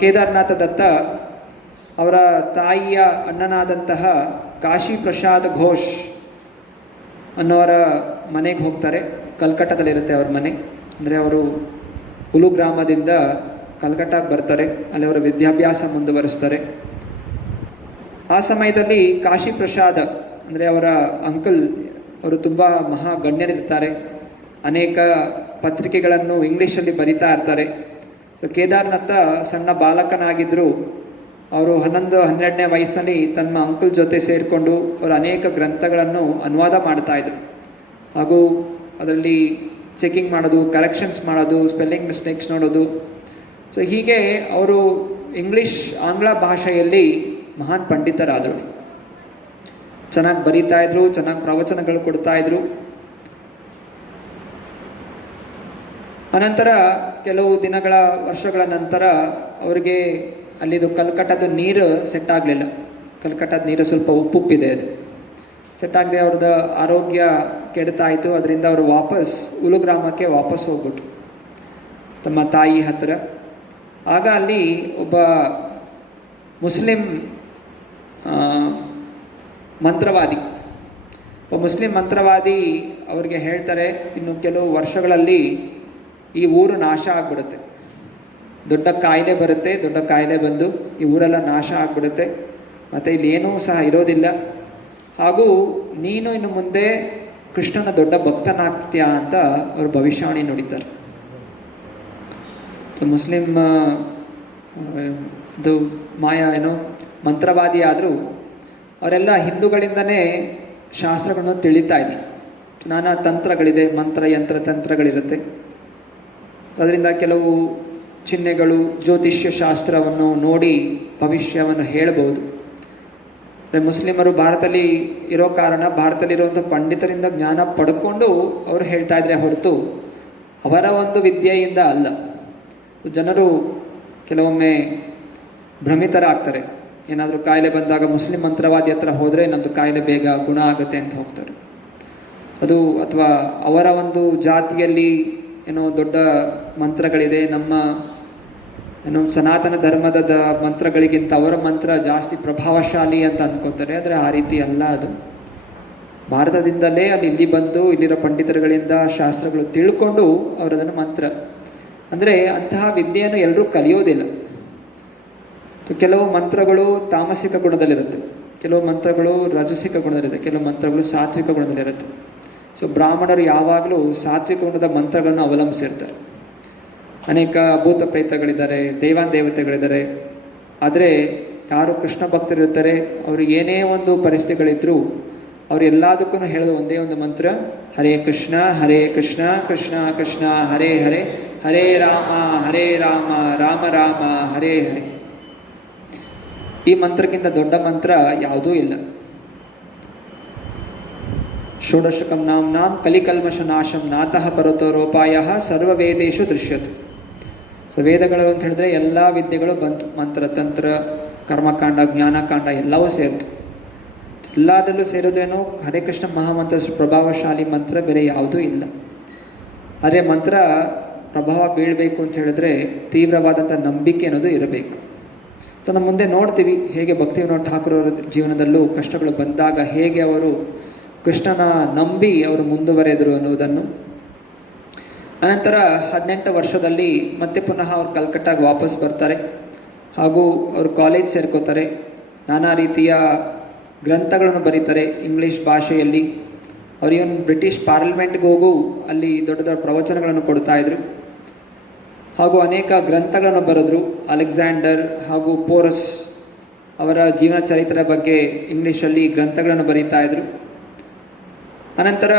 ಕೇದಾರನಾಥ ದತ್ತ ಅವರ ತಾಯಿಯ ಅಣ್ಣನಾದಂತಹ ಕಾಶಿ ಪ್ರಸಾದ್ ಘೋಷ್ ಅನ್ನೋರ ಮನೆಗೆ ಹೋಗ್ತಾರೆ. ಕಲ್ಕಟ್ಟದಲ್ಲಿರುತ್ತೆ ಅವ್ರ ಮನೆ. ಅಂದರೆ ಅವರು ಹುಲು ಗ್ರಾಮದಿಂದ ಕಲ್ಕಟ್ಟಾಗೆ ಬರ್ತಾರೆ. ಅಲ್ಲಿ ಅವರ ವಿದ್ಯಾಭ್ಯಾಸ ಮುಂದುವರಿಸ್ತಾರೆ. ಆ ಸಮಯದಲ್ಲಿ ಕಾಶಿ ಪ್ರಸಾದ್ ಅಂದರೆ ಅವರ ಅಂಕಲ್ ಅವರು ತುಂಬ ಮಹಾ ಗಣ್ಯರಿರ್ತಾರೆ. ಅನೇಕ ಪತ್ರಿಕೆಗಳನ್ನು ಇಂಗ್ಲೀಷಲ್ಲಿ ಬರಿತಾ ಇರ್ತಾರೆ. ಸೊ ಕೇದಾರನಾಥ ಸಣ್ಣ ಬಾಲಕನಾಗಿದ್ದರು. ಅವರು 11-12ನೇ ವಯಸ್ಸಿನಲ್ಲಿ ತನ್ನ ಅಂಕಲ್ ಜೊತೆ ಸೇರಿಕೊಂಡು ಅವರು ಅನೇಕ ಗ್ರಂಥಗಳನ್ನು ಅನುವಾದ ಮಾಡ್ತಾಯಿದ್ರು. ಹಾಗೂ ಅದರಲ್ಲಿ ಚೆಕಿಂಗ್ ಮಾಡೋದು, ಕರೆಕ್ಷನ್ಸ್ ಮಾಡೋದು, ಸ್ಪೆಲ್ಲಿಂಗ್ ಮಿಸ್ಟೇಕ್ಸ್ ನೋಡೋದು. ಸೊ ಹೀಗೆ ಅವರು ಆಂಗ್ಲ ಭಾಷೆಯಲ್ಲಿ ಮಹಾನ್ ಪಂಡಿತರಾದರು. ಚೆನ್ನಾಗಿ ಬರೀತಾಯಿದ್ರು, ಚೆನ್ನಾಗಿ ಪ್ರವಚನಗಳು ಕೊಡ್ತಾಯಿದ್ರು. ಅನಂತರ ಕೆಲವು ವರ್ಷಗಳ ನಂತರ ಅವರಿಗೆ ಅಲ್ಲಿದು ಕಲ್ಕಟ್ಟದ ನೀರು ಸೆಟ್ ಆಗಲಿಲ್ಲ. ಕಲ್ಕಟ್ಟದ ನೀರು ಸ್ವಲ್ಪ ಉಪ್ಪುಪ್ಪಿದೆ, ಅದು ಸೆಟ್ ಆಗದೆ ಅವ್ರದ್ದು ಆರೋಗ್ಯ ಕೆಡ್ತಾಯಿತು. ಅದರಿಂದ ಅವರು ಹುಲು ಗ್ರಾಮಕ್ಕೆ ವಾಪಸ್ ಹೋಗ್ಬಿಟ್ರು ತಮ್ಮ ತಾಯಿ ಹತ್ತಿರ. ಆಗ ಅಲ್ಲಿ ಒಬ್ಬ ಮುಸ್ಲಿಂ ಮಂತ್ರವಾದಿ ಅವ್ರಿಗೆ ಹೇಳ್ತಾರೆ, ಇನ್ನು ಕೆಲವು ವರ್ಷಗಳಲ್ಲಿ ಈ ಊರು ನಾಶ ಆಗಿಬಿಡುತ್ತೆ, ದೊಡ್ಡ ಕಾಯಿಲೆ ಬಂದು ಈ ಊರೆಲ್ಲ ನಾಶ ಆಗಿಬಿಡುತ್ತೆ, ಮತ್ತು ಇಲ್ಲಿ ಏನೂ ಸಹ ಇರೋದಿಲ್ಲ. ಹಾಗೂ ನೀನು ಇನ್ನು ಮುಂದೆ ಕೃಷ್ಣನ ದೊಡ್ಡ ಭಕ್ತನಾಗ್ತೀಯಾ ಅಂತ ಅವರು ಭವಿಷ್ಯವಾಣಿ ನುಡಿತಾರೆ. ಮುಸ್ಲಿಂ ಇದು ಮಂತ್ರವಾದಿ ಆದರೂ ಅವರೆಲ್ಲ ಹಿಂದೂಗಳಿಂದನೇ ಶಾಸ್ತ್ರಗಳನ್ನು ತಿಳಿತಾ ಇದ್ರು. ನಾನಾ ತಂತ್ರಗಳಿದೆ, ತಂತ್ರಗಳಿರುತ್ತೆ. ಅದರಿಂದ ಕೆಲವು ಚಿಹ್ನೆಗಳು, ಜ್ಯೋತಿಷ್ಯ ಶಾಸ್ತ್ರವನ್ನು ನೋಡಿ ಭವಿಷ್ಯವನ್ನು ಹೇಳಬಹುದು. ಮುಸ್ಲಿಮರು ಭಾರತದಲ್ಲಿ ಇರೋ ಕಾರಣ ಭಾರತದಲ್ಲಿರುವಂಥ ಪಂಡಿತರಿಂದ ಜ್ಞಾನ ಪಡ್ಕೊಂಡು ಅವರು ಹೇಳ್ತಾ ಇದ್ರೆ ಹೊರತು ಅವರ ಒಂದು ವಿದ್ಯೆಯಿಂದ ಅಲ್ಲ. ಜನರು ಕೆಲವೊಮ್ಮೆ ಭ್ರಮಿತರಾಗ್ತಾರೆ. ಏನಾದರೂ ಕಾಯಿಲೆ ಬಂದಾಗ ಮುಸ್ಲಿಂ ಮಂತ್ರವಾದಿ ಹತ್ರ ಹೋದರೆ ನಮ್ಮದು ಕಾಯಿಲೆ ಬೇಗ ಗುಣ ಆಗುತ್ತೆ ಅಂತ ಹೋಗ್ತಾರೆ. ಅದು ಅಥವಾ ಅವರ ಒಂದು ಜಾತಿಯಲ್ಲಿ ದೊಡ್ಡ ಮಂತ್ರಗಳಿದೆ, ನಮ್ಮ ಸನಾತನ ಧರ್ಮದ ಮಂತ್ರಗಳಿಗಿಂತ ಅವರ ಮಂತ್ರ ಜಾಸ್ತಿ ಪ್ರಭಾವಶಾಲಿ ಅಂತ ಅಂದ್ಕೋತಾರೆ. ಆದರೆ ಆ ರೀತಿ ಅಲ್ಲ. ಅದು ಭಾರತದಿಂದಲೇ ಇಲ್ಲಿ ಬಂದು ಇಲ್ಲಿರೋ ಪಂಡಿತರುಗಳಿಂದ ಶಾಸ್ತ್ರಗಳು ತಿಳ್ಕೊಂಡು ಅವರದನ್ನು ಮಂತ್ರ. ಅಂದರೆ ಅಂತಹ ವಿದ್ಯೆಯನ್ನು ಎಲ್ಲರೂ ಕಲಿಯೋದಿಲ್ಲ. ಕೆಲವು ಮಂತ್ರಗಳು ತಾಮಸಿಕ ಗುಣದಲ್ಲಿರುತ್ತೆ, ಕೆಲವು ಮಂತ್ರಗಳು ರಾಜಸಿಕ ಗುಣದಲ್ಲಿರುತ್ತೆ, ಕೆಲವು ಮಂತ್ರಗಳು ಸಾತ್ವಿಕ ಗುಣದಲ್ಲಿರುತ್ತೆ. ಸೊ ಬ್ರಾಹ್ಮಣರು ಯಾವಾಗಲೂ ಸಾತ್ವಿಕ ಗುಣದ ಮಂತ್ರಗಳನ್ನು ಅವಲಂಬಿಸಿರ್ತಾರೆ. ಅನೇಕ ಭೂತ ಪ್ರೇತಗಳಿದ್ದಾರೆ, ದೇವತೆಗಳಿದ್ದಾರೆ. ಆದರೆ ಯಾರು ಕೃಷ್ಣ ಭಕ್ತರಿರ್ತಾರೆ ಅವರು ಏನೇ ಒಂದು ಪರಿಸ್ಥಿತಿಗಳಿದ್ರೂ ಅವರು ಎಲ್ಲದಕ್ಕೂ ಹೇಳೋದು ಒಂದೇ ಒಂದು ಮಂತ್ರ, ಹರೇ ಕೃಷ್ಣ ಕೃಷ್ಣ ಕೃಷ್ಣ ಹರೇ ಹರೇ, ಹರೇ ರಾಮ ರಾಮ ರಾಮ ಹರೇ ಹರೇ. ಈ ಮಂತ್ರಕ್ಕಿಂತ ದೊಡ್ಡ ಮಂತ್ರ ಯಾವುದೂ ಇಲ್ಲ. ಷೋಡಶಕಂ ನಾಂ ಕಲಿಕಲ್ಮಷ ನಾಶಂ ನಾತಃ ಪರತೋರೋಪಾಯ ಸರ್ವವೇದೇಶು ದೃಶ್ಯತೆ. ಸೊ ವೇದಗಳು ಅಂತ ಹೇಳಿದ್ರೆ ಎಲ್ಲ ವಿದ್ಯೆಗಳು ಬಂತು. ಮಂತ್ರ, ತಂತ್ರ, ಕರ್ಮಕಾಂಡ, ಜ್ಞಾನಕಾಂಡ ಎಲ್ಲವೂ ಸೇರಿತು. ಎಲ್ಲದರಲ್ಲೂ ಸೇರೋದೇನೋ ಹರೇ ಕೃಷ್ಣ ಮಹಾಮಂತ್ರ ಪ್ರಭಾವಶಾಲಿ ಮಂತ್ರ, ಬೇರೆ ಯಾವುದೂ ಇಲ್ಲ. ಆದರೆ ಮಂತ್ರ ಪ್ರಭಾವ ಬೀಳಬೇಕು ಅಂತ ಹೇಳಿದ್ರೆ ತೀವ್ರವಾದಂಥ ನಂಬಿಕೆ ಅನ್ನೋದು ಇರಬೇಕು. ಸೊ ನಮ್ಮ ಮುಂದೆ ನೋಡ್ತೀವಿ ಹೇಗೆ ಭಕ್ತಿವಿನೋದ್ ಠಾಕೂರ್ ಅವರ ಜೀವನದಲ್ಲೂ ಕಷ್ಟಗಳು ಬಂದಾಗ ಹೇಗೆ ಅವರು ಕೃಷ್ಣನ ನಂಬಿ ಅವರು ಮುಂದುವರೆದರು ಅನ್ನುವುದನ್ನು. ಅನಂತರ 18 ವರ್ಷದಲ್ಲಿ ಮತ್ತೆ ಪುನಃ ಅವರು ಕಲ್ಕಟ್ಟಾಗೆ ವಾಪಸ್ ಬರ್ತಾರೆ. ಹಾಗೂ ಅವರು ಕಾಲೇಜ್ ಸೇರ್ಕೋತಾರೆ. ನಾನಾ ರೀತಿಯ ಗ್ರಂಥಗಳನ್ನು ಬರೀತಾರೆ ಇಂಗ್ಲೀಷ್ ಭಾಷೆಯಲ್ಲಿ. ಅವರು ಇವನ್ ಬ್ರಿಟಿಷ್ ಪಾರ್ಲಿಮೆಂಟ್ಗೆ ಹೋಗು ಅಲ್ಲಿ ದೊಡ್ಡ ದೊಡ್ಡ ಪ್ರವಚನಗಳನ್ನು ಕೊಡ್ತಾಯಿದ್ರು. ಹಾಗೂ ಅನೇಕ ಗ್ರಂಥಗಳನ್ನು ಬರೆದ್ರು. ಅಲೆಕ್ಸಾಂಡರ್ ಹಾಗೂ ಪೋರಸ್ ಅವರ ಜೀವನ ಚರಿತ್ರೆ ಬಗ್ಗೆ ಇಂಗ್ಲೀಷಲ್ಲಿ ಗ್ರಂಥಗಳನ್ನು ಬರೀತಾ ಇದ್ರು. ಅನಂತರ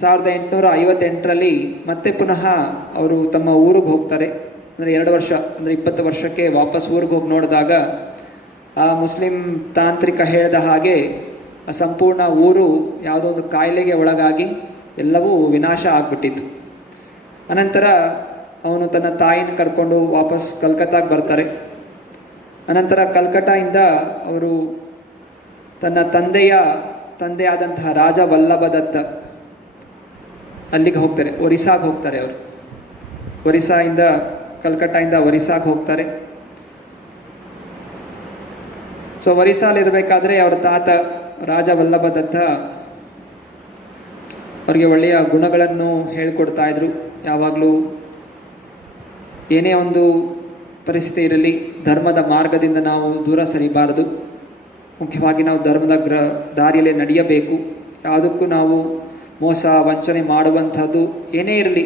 1858ರಲ್ಲಿ ಮತ್ತೆ ಪುನಃ ಅವರು ತಮ್ಮ ಊರಿಗೆ ಹೋಗ್ತಾರೆ. ಅಂದರೆ 2 ವರ್ಷ, ಅಂದರೆ 20 ವರ್ಷಕ್ಕೆ ವಾಪಸ್ ಊರಿಗೆ ಹೋಗಿ ನೋಡಿದಾಗ ಆ ಮುಸ್ಲಿಂ ತಾಂತ್ರಿಕ ಹೇಳಿದ ಹಾಗೆ ಆ ಸಂಪೂರ್ಣ ಊರು ಯಾವುದೋ ಒಂದು ಕಾಯಿಲೆಗೆ ಒಳಗಾಗಿ ಎಲ್ಲವೂ ವಿನಾಶ ಆಗಿಬಿಟ್ಟಿತ್ತು. ಅನಂತರ ಅವನು ತನ್ನ ತಾಯಿನ ಕರ್ಕೊಂಡು ವಾಪಸ್ ಕಲ್ಕತ್ತಾಗೆ ಬರ್ತಾರೆ. ಅನಂತರ ಕಲ್ಕಟ್ಟಾಯಿಂದ ಅವರು ತನ್ನ ತಂದೆಯಾದಂತಹ ರಾಜ ವಲ್ಲಭ ದತ್ತ ಅಲ್ಲಿಗೆ ಹೋಗ್ತಾರೆ, ಒರಿಸ್ಸಾಗೆ ಹೋಗ್ತಾರೆ. ಅವರು ಒರಿಸ್ಸಾಯಿಂದ ಕಲ್ಕಟ್ಟಾಯಿಂದ ಒರಿಸ್ಸಾಗೆ ಹೋಗ್ತಾರೆ. ಸೊ ಒರಿಸ್ಸಾಲಿರಬೇಕಾದ್ರೆ ಅವರ ತಾತ ರಾಜ ವಲ್ಲಭ ದತ್ತ ಅವರಿಗೆ ಒಳ್ಳೆಯ ಗುಣಗಳನ್ನು ಹೇಳ್ಕೊಡ್ತಾ ಇದ್ರು. ಯಾವಾಗಲೂ ಏನೇ ಒಂದು ಪರಿಸ್ಥಿತಿ ಇರಲಿ, ಧರ್ಮದ ಮಾರ್ಗದಿಂದ ನಾವು ದೂರ ಸರಿಬಾರದು. ಮುಖ್ಯವಾಗಿ ನಾವು ಧರ್ಮದ ದಾರಿಯಲ್ಲೇ ನಡೆಯಬೇಕು. ಯಾವುದಕ್ಕೂ ನಾವು ಮೋಸ ವಂಚನೆ ಮಾಡುವಂಥದ್ದು ಏನೇ ಇರಲಿ,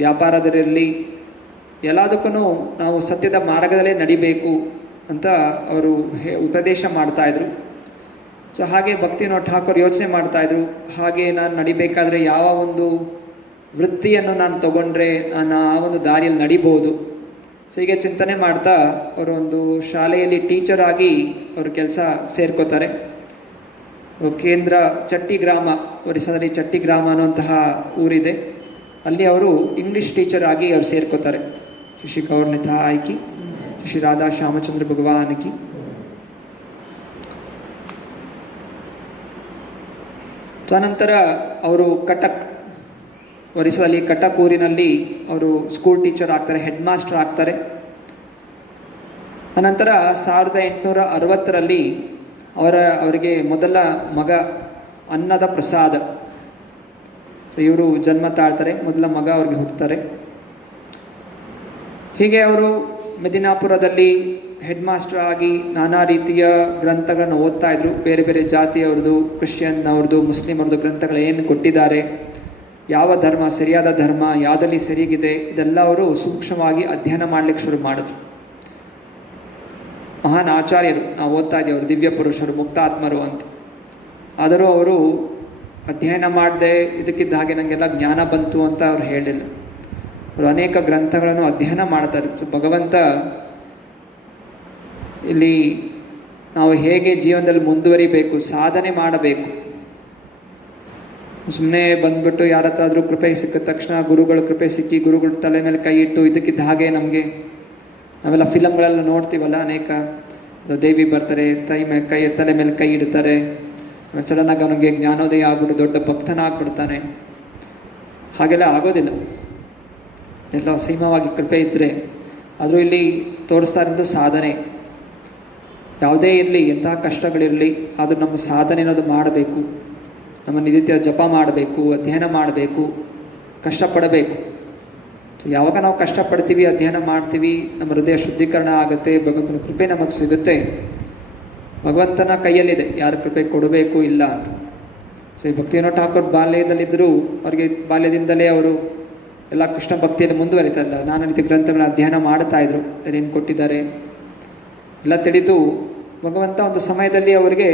ವ್ಯಾಪಾರದಲ್ಲಿರಲಿ, ಎಲ್ಲದಕ್ಕೂ ನಾವು ಸತ್ಯದ ಮಾರ್ಗದಲ್ಲೇ ನಡಿಬೇಕು ಅಂತ ಅವರು ಉಪದೇಶ ಮಾಡ್ತಾಯಿದ್ರು. ಸೊ ಹಾಗೆ ಭಕ್ತಿವಿನೋದ್ ಠಾಕೂರ್ ಯೋಚನೆ ಮಾಡ್ತಾಯಿದ್ರು, ಹಾಗೆ ನಾನು ನಡಿಬೇಕಾದ್ರೆ ಯಾವ ಒಂದು ವೃತ್ತಿಯನ್ನು ನಾನು ತಗೊಂಡ್ರೆ ನಾನು ಆ ಒಂದು ದಾರಿಯಲ್ಲಿ ನಡಿಬೋದು. ಸೊ ಹೀಗೆ ಚಿಂತನೆ ಮಾಡ್ತಾ ಅವರು ಒಂದು ಶಾಲೆಯಲ್ಲಿ ಟೀಚರ್ ಆಗಿ ಅವರು ಕೆಲಸ ಸೇರ್ಕೋತಾರೆ. ಕೇಂದ್ರ ಚಟ್ಟಿ ಗ್ರಾಮ, ಒರಿಸ್ಸಾದಲ್ಲಿ ಚಟ್ಟಿ ಗ್ರಾಮ ಅನ್ನುವಂತಹ ಊರಿದೆ, ಅಲ್ಲಿ ಅವರು ಇಂಗ್ಲೀಷ್ ಟೀಚರ್ ಆಗಿ ಅವರು ಸೇರ್ಕೋತಾರೆ. ಶ್ರೀ ಗೌರ್ನಿಥ ಆಯ್ಕಿ, ಶ್ರೀ ರಾಧಾ ಶ್ಯಾಮಚಂದ್ರ ಭಗವಾನಕಿ. ತದನಂತರ ಅವರು ಕಟಕ್, ಒರಿಸ್ಸಾದಲ್ಲಿ ಕಟಕ್ ಊರಿನಲ್ಲಿ ಅವರು ಸ್ಕೂಲ್ ಟೀಚರ್ ಆಗ್ತಾರೆ, ಹೆಡ್ ಮಾಸ್ಟರ್ ಆಗ್ತಾರೆ. ಅನಂತರ 1860ರಲ್ಲಿ ಅವರಿಗೆ ಮೊದಲ ಮಗ ಅನ್ನದ ಪ್ರಸಾದ, ಇವರು ಜನ್ಮ ತಾಳ್ತಾರೆ, ಮೊದಲ ಮಗ ಅವ್ರಿಗೆ ಹುಟ್ಟುತ್ತಾರೆ. ಹೀಗೆ ಅವರು ಮೆದಿನಾಪುರದಲ್ಲಿ ಹೆಡ್ ಮಾಸ್ಟರ್ ಆಗಿ ನಾನಾ ರೀತಿಯ ಗ್ರಂಥಗಳನ್ನು ಓದ್ತಾ ಇದ್ರು. ಬೇರೆ ಬೇರೆ ಜಾತಿಯವ್ರದ್ದು, ಕ್ರಿಶ್ಚಿಯನ್ ಅವ್ರದ್ದು, ಮುಸ್ಲಿಂ ಅವ್ರದ್ದು ಗ್ರಂಥಗಳು ಏನು ಕೊಟ್ಟಿದ್ದಾರೆ, ಯಾವ ಧರ್ಮ ಸರಿಯಾದ ಧರ್ಮ, ಯಾವುದಲ್ಲಿ ಸರಿಯಾಗಿದೆ, ಇದೆಲ್ಲ ಅವರು ಸೂಕ್ಷ್ಮವಾಗಿ ಅಧ್ಯಯನ ಮಾಡಲಿಕ್ಕೆ ಶುರು ಮಾಡಿದ್ರು. ಮಹಾನ್ ಆಚಾರ್ಯರು, ನಾವು ಓದ್ತಾ ಇದ್ದೀವಿ ಅವರು ದಿವ್ಯ ಪುರುಷರು, ಮುಕ್ತಾತ್ಮರು ಅಂತ. ಆದರೂ ಅವರು ಅಧ್ಯಯನ ಮಾಡದೆ ಇದಕ್ಕಿದ್ದ ಹಾಗೆ ನನಗೆಲ್ಲ ಜ್ಞಾನ ಬಂತು ಅಂತ ಅವ್ರು ಹೇಳಿಲ್ಲ. ಅವರು ಅನೇಕ ಗ್ರಂಥಗಳನ್ನು ಅಧ್ಯಯನ ಮಾಡ್ತಾರೆ. ಭಗವಂತ ಇಲ್ಲಿ ನಾವು ಹೇಗೆ ಜೀವನದಲ್ಲಿ ಮುಂದುವರಿಬೇಕು, ಸಾಧನೆ ಮಾಡಬೇಕು. ಸುಮ್ಮನೆ ಬಂದ್ಬಿಟ್ಟು ಯಾರ ಹತ್ರ ಆದರೂ ಕೃಪೆ ಸಿಕ್ಕಿದ ತಕ್ಷಣ ಗುರುಗಳ ಕೃಪೆ ಸಿಕ್ಕಿ ಗುರುಗಳ ತಲೆ ಮೇಲೆ ಕೈ ಇಟ್ಟು ಇದಕ್ಕಿದ್ದ ಹಾಗೆ ನಮಗೆ, ನಾವೆಲ್ಲ ಫಿಲಮ್ಗಳೆಲ್ಲ ನೋಡ್ತೀವಲ್ಲ, ಅನೇಕ ದೇವಿ ಬರ್ತಾರೆ, ತಲೆ ಮೇಲೆ ಕೈ ಇಡ್ತಾರೆ, ಸಡನ್ನಾಗಿ ಅವನಿಗೆ ಜ್ಞಾನೋದಯ ಆಗ್ಬಿಟ್ಟು ದೊಡ್ಡ ಭಕ್ತನಾಗ್ಬಿಡ್ತಾನೆ. ಹಾಗೆಲ್ಲ ಆಗೋದಿಲ್ಲ. ಎಲ್ಲ ಸೀಮವಾಗಿ ಕೃಪೆ ಇದ್ದರೆ. ಆದರೂ ಇಲ್ಲಿ ತೋರಿಸ್ತಾ ಇರೋದು ಸಾಧನೆ. ಯಾವುದೇ ಇರಲಿ, ಎಂತಹ ಕಷ್ಟಗಳಿರಲಿ, ಆದರೂ ನಮ್ಮ ಸಾಧನೆ ಅನ್ನೋದು ಮಾಡಬೇಕು. ನಮ್ಮ ನಿತ್ಯ ಜಪ ಮಾಡಬೇಕು, ಅಧ್ಯಯನ ಮಾಡಬೇಕು, ಕಷ್ಟಪಡಬೇಕು. ಸೊ ಯಾವಾಗ ನಾವು ಕಷ್ಟಪಡ್ತೀವಿ, ಅಧ್ಯಯನ ಮಾಡ್ತೀವಿ, ನಮ್ಮ ಹೃದಯ ಶುದ್ಧೀಕರಣ ಆಗುತ್ತೆ, ಭಗವಂತನ ಕೃಪೆ ನಮಗೆ ಸಿಗುತ್ತೆ. ಭಗವಂತನ ಕೈಯಲ್ಲಿದೆ ಯಾರು ಕೃಪೆ ಕೊಡಬೇಕು ಇಲ್ಲ ಅಂತ. ಸೊ ಈ ಭಕ್ತಿವಿನೋದ್ ಠಾಕೂರ್ ಬಾಲ್ಯದಲ್ಲಿದ್ದರೂ ಅವರಿಗೆ ಬಾಲ್ಯದಿಂದಲೇ ಅವರು ಎಲ್ಲ ಕೃಷ್ಣ ಭಕ್ತಿಯಲ್ಲಿ ಮುಂದುವರಿತಾರಲ್ಲ, ನಾನಾ ರೀತಿ ಗ್ರಂಥಗಳನ್ನ ಅಧ್ಯಯನ ಮಾಡ್ತಾ ಇದ್ರು. ಏನೇನು ಕೊಟ್ಟಿದ್ದಾರೆ ಎಲ್ಲ ತಿಳಿದು ಭಗವಂತ ಒಂದು ಸಮಯದಲ್ಲಿ ಅವರಿಗೆ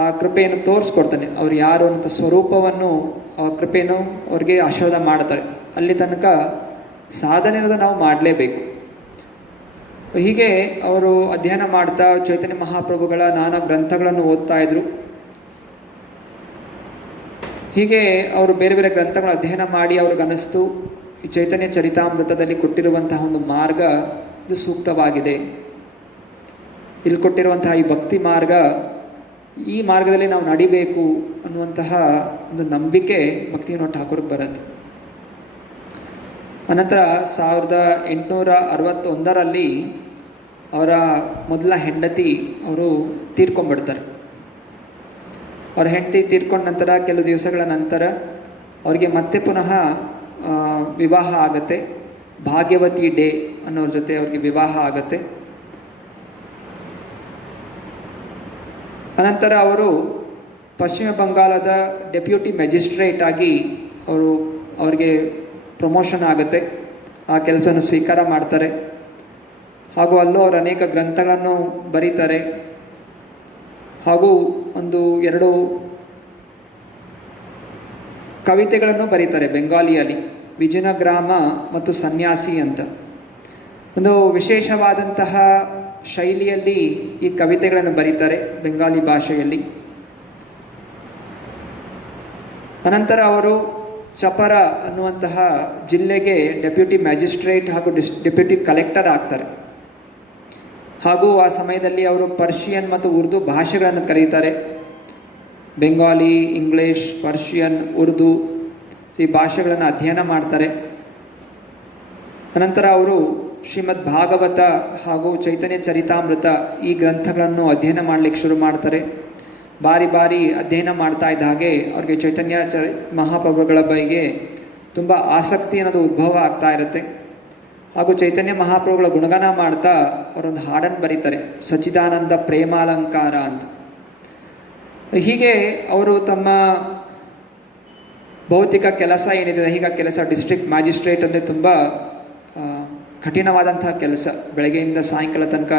ಆ ಕೃಪೆಯನ್ನು ತೋರಿಸ್ಕೊಡ್ತಾನೆ. ಅವ್ರು ಯಾರು ಅಂತ ಸ್ವರೂಪವನ್ನು, ಆ ಕೃಪೆಯನ್ನು ಅವ್ರಿಗೆ ಆಶೀರ್ವಾದ ಮಾಡ್ತಾರೆ. ಅಲ್ಲಿ ತನಕ ಸಾಧನೆ ಅನ್ನೋದು ನಾವು ಮಾಡಲೇಬೇಕು. ಹೀಗೆ ಅವರು ಅಧ್ಯಯನ ಮಾಡ್ತಾ ಚೈತನ್ಯ ಮಹಾಪ್ರಭುಗಳ ನಾನಾ ಗ್ರಂಥಗಳನ್ನು ಓದ್ತಾ ಇದ್ರು. ಹೀಗೆ ಅವರು ಬೇರೆ ಬೇರೆ ಗ್ರಂಥಗಳ ಅಧ್ಯಯನ ಮಾಡಿ ಅವ್ರಿಗೆ ಅನ್ನಿಸ್ತು, ಈ ಚೈತನ್ಯ ಚರಿತಾಮೃತದಲ್ಲಿ ಕೊಟ್ಟಿರುವಂತಹ ಒಂದು ಮಾರ್ಗ ಇದು ಸೂಕ್ತವಾಗಿದೆ. ಇಲ್ಲಿ ಕೊಟ್ಟಿರುವಂತಹ ಈ ಭಕ್ತಿ ಮಾರ್ಗ, ಈ ಮಾರ್ಗದಲ್ಲಿ ನಾವು ನಡಿಬೇಕು ಅನ್ನುವಂತಹ ಒಂದು ನಂಬಿಕೆ ಭಕ್ತಿವಿನೋದ್ ಠಾಕೂರ್ಗೆ ಬರುತ್ತೆ. ಅನಂತರ 1861ರಲ್ಲಿ ಅವರ ಮೊದಲ ಹೆಂಡತಿ ಅವರು ತೀರ್ಕೊಂಡ್ಬಿಡ್ತಾರೆ. ಅವ್ರ ಹೆಂಡತಿ ತೀರ್ಕೊಂಡ ನಂತರ ಕೆಲವು ದಿವಸಗಳ ನಂತರ ಅವರಿಗೆ ಮತ್ತೆ ಪುನಃ ವಿವಾಹ ಆಗತ್ತೆ. ಭಾಗ್ಯವತಿ ಡೇ ಅನ್ನೋರ ಜೊತೆ ಅವ್ರಿಗೆ ವಿವಾಹ ಆಗತ್ತೆ. ಅನಂತರ ಅವರು ಪಶ್ಚಿಮ ಬಂಗಾಳದ ಡೆಪ್ಯೂಟಿ ಮ್ಯಾಜಿಸ್ಟ್ರೇಟ್ ಆಗಿ ಅವರಿಗೆ ಪ್ರಮೋಷನ್ ಆಗುತ್ತೆ. ಆ ಕೆಲಸವನ್ನು ಸ್ವೀಕಾರ ಮಾಡ್ತಾರೆ. ಹಾಗೂ ಅಲ್ಲೂ ಅವರು ಅನೇಕ ಗ್ರಂಥಗಳನ್ನು ಬರೀತಾರೆ. ಹಾಗೂ 1-2 ಕವಿತೆಗಳನ್ನು ಬರೀತಾರೆ ಬೆಂಗಾಲಿಯಲ್ಲಿ, ವಿಜಯಗ್ರಾಮ ಮತ್ತು ಸನ್ಯಾಸಿ ಅಂತ. ಒಂದು ವಿಶೇಷವಾದಂತಹ ಶೈಲಿಯಲ್ಲಿ ಈ ಕವಿತೆಗಳನ್ನು ಬರೀತಾರೆ ಬೆಂಗಾಲಿ ಭಾಷೆಯಲ್ಲಿ. ಅನಂತರ ಅವರು ಚಪರ ಅನ್ನುವಂತಹ ಜಿಲ್ಲೆಗೆ ಡೆಪ್ಯೂಟಿ ಮ್ಯಾಜಿಸ್ಟ್ರೇಟ್ ಹಾಗೂ ಡೆಪ್ಯೂಟಿ ಕಲೆಕ್ಟರ್ ಆಗ್ತಾರೆ. ಹಾಗೂ ಆ ಸಮಯದಲ್ಲಿ ಅವರು ಪರ್ಷಿಯನ್ ಮತ್ತು ಉರ್ದು ಭಾಷೆಗಳನ್ನು ಕಲಿತಾರೆ. ಬೆಂಗಾಲಿ, ಇಂಗ್ಲಿಷ್, ಪರ್ಷಿಯನ್, ಉರ್ದು ಈ ಭಾಷೆಗಳನ್ನು ಅಧ್ಯಯನ ಮಾಡ್ತಾರೆ. ಅನಂತರ ಅವರು ಶ್ರೀಮದ್ ಭಾಗವತ ಹಾಗೂ ಚೈತನ್ಯ ಚರಿತಾಮೃತ ಈ ಗ್ರಂಥಗಳನ್ನು ಅಧ್ಯಯನ ಮಾಡಲಿಕ್ಕೆ ಶುರು ಮಾಡ್ತಾರೆ. ಬಾರಿ ಬಾರಿ ಅಧ್ಯಯನ ಮಾಡ್ತಾ ಇದ್ದ ಹಾಗೆ ಅವ್ರಿಗೆ ಚೈತನ್ಯ ಮಹಾಪ್ರಭುಗಳ ಬಗ್ಗೆ ತುಂಬ ಆಸಕ್ತಿ ಅನ್ನೋದು ಉದ್ಭವ ಆಗ್ತಾ ಇರುತ್ತೆ. ಹಾಗೂ ಚೈತನ್ಯ ಮಹಾಪ್ರಭುಗಳ ಗುಣಗಾನ ಮಾಡ್ತಾ ಅವರೊಂದು ಹಾಡನ್ನು ಬರೀತಾರೆ, ಸಚ್ಚಿದಾನಂದ ಪ್ರೇಮಾಲಂಕಾರ ಅಂತ. ಹೀಗೆ ಅವರು ತಮ್ಮ ಭೌತಿಕ ಕೆಲಸ ಏನಿದೆ, ದೈಹಿಕ ಕೆಲಸ, ಡಿಸ್ಟ್ರಿಕ್ಟ್ ಮ್ಯಾಜಿಸ್ಟ್ರೇಟ್ ಅಂದರೆ ತುಂಬ ಕಠಿಣವಾದಂತಹ ಕೆಲಸ. ಬೆಳಗ್ಗೆಯಿಂದ ಸಾಯಂಕಾಲ ತನಕ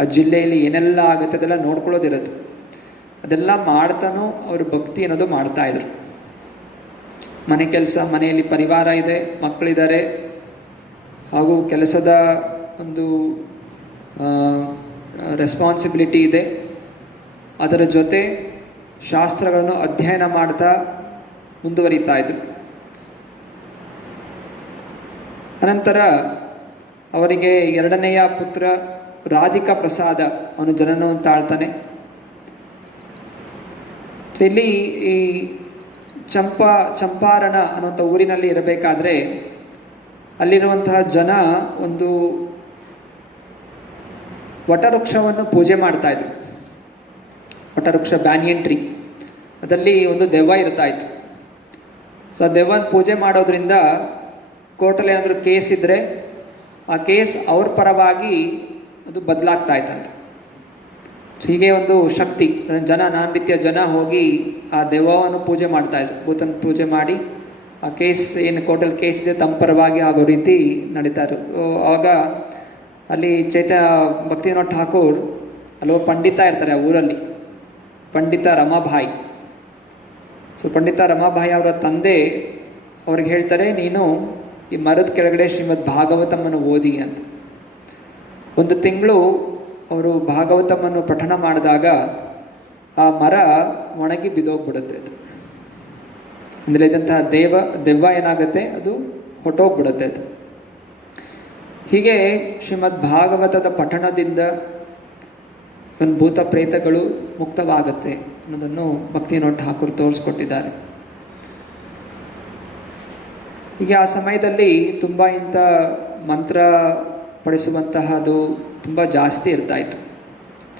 ಆ ಜಿಲ್ಲೆಯಲ್ಲಿ ಏನೆಲ್ಲ ಆಗುತ್ತೆ ಅದೆಲ್ಲ ನೋಡ್ಕೊಳ್ಳೋದಿರುತ್ತೆ. ಅದೆಲ್ಲ ಮಾಡ್ತಾನೂ ಅವರು ಭಕ್ತಿ ಅನ್ನೋದು ಮಾಡ್ತಾಯಿದ್ರು. ಮನೆ ಕೆಲಸ, ಮನೆಯಲ್ಲಿ ಪರಿವಾರ ಇದೆ, ಮಕ್ಕಳಿದ್ದಾರೆ, ಹಾಗೂ ಕೆಲಸದ ಒಂದು ರೆಸ್ಪಾನ್ಸಿಬಿಲಿಟಿ ಇದೆ. ಅದರ ಜೊತೆ ಶಾಸ್ತ್ರಗಳನ್ನು ಅಧ್ಯಯನ ಮಾಡ್ತಾ ಮುಂದುವರಿತಾ ಇದ್ರು. ಅನಂತರ ಅವರಿಗೆ ಎರಡನೆಯ ಪುತ್ರ ರಾಧಿಕಾ ಪ್ರಸಾದ ಅವನು ಜನನವನ್ನು ತಾಳ್ತಾನೆ. ಇಲ್ಲಿ ಈ ಚಂಪಾರಣ ಅನ್ನುವಂಥ ಊರಿನಲ್ಲಿ ಇರಬೇಕಾದ್ರೆ ಅಲ್ಲಿರುವಂತಹ ಜನ ಒಂದು ವಟವೃಕ್ಷವನ್ನು ಪೂಜೆ ಮಾಡ್ತಾ ಇದ್ರು. ವಟವೃಕ್ಷ, ಬ್ಯಾನಿಯನ್ ಟ್ರೀ, ಅದರಲ್ಲಿ ಒಂದು ದೆವ್ವ ಇರ್ತಾ ಇತ್ತು. ಸೊ ಆ ದೆವ್ವನ ಪೂಜೆ ಮಾಡೋದ್ರಿಂದ ಕೋರ್ಟಲ್ಲಿ ಏನಾದರೂ ಕೇಸ್ ಇದ್ದರೆ ಆ ಕೇಸ್ ಅವ್ರ ಪರವಾಗಿ ಅದು ಬದಲಾಗ್ತಾ ಇತ್ತಂತೆ. ಸೊ ಹೀಗೆ ಒಂದು ಶಕ್ತಿ, ನಾನಾ ರೀತಿಯ ಜನ ಹೋಗಿ ಆ ದೆವ್ವವನ್ನು ಪೂಜೆ ಮಾಡ್ತಾಯಿದ್ರು. ಭೂತನ ಪೂಜೆ ಮಾಡಿ ಆ ಕೇಸ್ ಏನು ಕೋರ್ಟಲ್ಲಿ ಕೇಸ್ ಇದೆ ತಮ್ಮ ಪರವಾಗಿ ಆಗೋ ರೀತಿ ನಡೀತಾಯಿದ್ರು. ಆವಾಗ ಅಲ್ಲಿ ಭಕ್ತಿವಿನೋದ್ ಠಾಕೂರ್ ಅಲ್ಲೊಬ್ಬ ಪಂಡಿತ ಇರ್ತಾರೆ ಆ ಊರಲ್ಲಿ, ಪಂಡಿತ ರಮಾಭಾಯಿ. ಸೊ ಪಂಡಿತ ರಮಾಭಾಯಿ ಅವರ ತಂದೆ ಅವ್ರಿಗೆ ಹೇಳ್ತಾರೆ, ನೀನು ಈ ಮರದ ಕೆಳಗಡೆ ಶ್ರೀಮದ್ ಭಾಗವತಮನ್ನು ಓದಿ ಅಂತ. ಒಂದು ತಿಂಗಳು ಅವರು ಭಾಗವತಮನ್ನು ಪಠಣ ಮಾಡಿದಾಗ ಆ ಮರ ಒಣಗಿ ಬಿದ್ದೋಗ್ಬಿಡುತ್ತೆ. ಅದು ಅಂದರೆ ಇದ್ದಂತಹ ದೆವ್ವ ಏನಾಗುತ್ತೆ, ಅದು ಹೊಟ್ಟೋಗ್ಬಿಡುತ್ತೆ. ಅದು ಹೀಗೆ ಶ್ರೀಮದ್ ಭಾಗವತದ ಪಠಣದಿಂದ ಒಂದು ಭೂತ ಪ್ರೇತಗಳು ಮುಕ್ತವಾಗುತ್ತೆ ಅನ್ನೋದನ್ನು ಭಕ್ತಿವಿನೋದ್ ಠಾಕೂರ್ ತೋರಿಸ್ಕೊಟ್ಟಿದ್ದಾರೆ. ಹೀಗೆ ಆ ಸಮಯದಲ್ಲಿ ತುಂಬ ಇಂಥ ಮಂತ್ರ ಪಡಿಸುವಂತಹದ್ದು ತುಂಬ ಜಾಸ್ತಿ ಇರ್ತಾಯಿತ್ತು.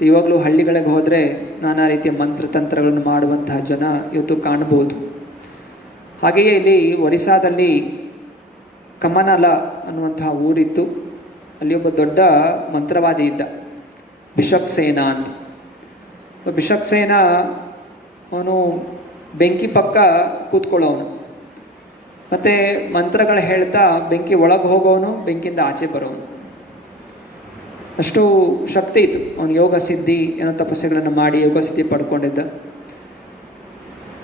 ಇವಾಗಲೂ ಹಳ್ಳಿಗಳಿಗೆ ಹೋದರೆ ನಾನಾ ರೀತಿಯ ಮಂತ್ರತಂತ್ರಗಳನ್ನು ಮಾಡುವಂತಹ ಜನ ಇವತ್ತು ಕಾಣಬಹುದು. ಹಾಗೆಯೇ ಇಲ್ಲಿ ಒರಿಸ್ಸಾದಲ್ಲಿ ಕಮನಲ ಅನ್ನುವಂತಹ ಊರಿತ್ತು. ಅಲ್ಲಿ ಒಬ್ಬ ದೊಡ್ಡ ಮಂತ್ರವಾದಿ ಇದ್ದ, ಬಿಷಪ್ ಸೇನಾ ಅಂತ. ಬಿಷಪ್ ಸೇನಾ ಅವನು ಬೆಂಕಿ ಪಕ್ಕ ಕೂತ್ಕೊಳ್ಳೋನು, ಮತ್ತು ಮಂತ್ರಗಳು ಹೇಳ್ತಾ ಬೆಂಕಿ ಒಳಗೆ ಹೋಗೋನು, ಬೆಂಕಿಯಿಂದ ಆಚೆ ಬರೋನು. ಅಷ್ಟು ಶಕ್ತಿ ಇತ್ತು. ಅವನು ಯೋಗ ಸಿದ್ಧಿ ಏನೋ ತಪಸ್ಸೆಗಳನ್ನು ಮಾಡಿ ಯೋಗ ಸಿದ್ಧಿ ಪಡ್ಕೊಂಡಿದ್ದ.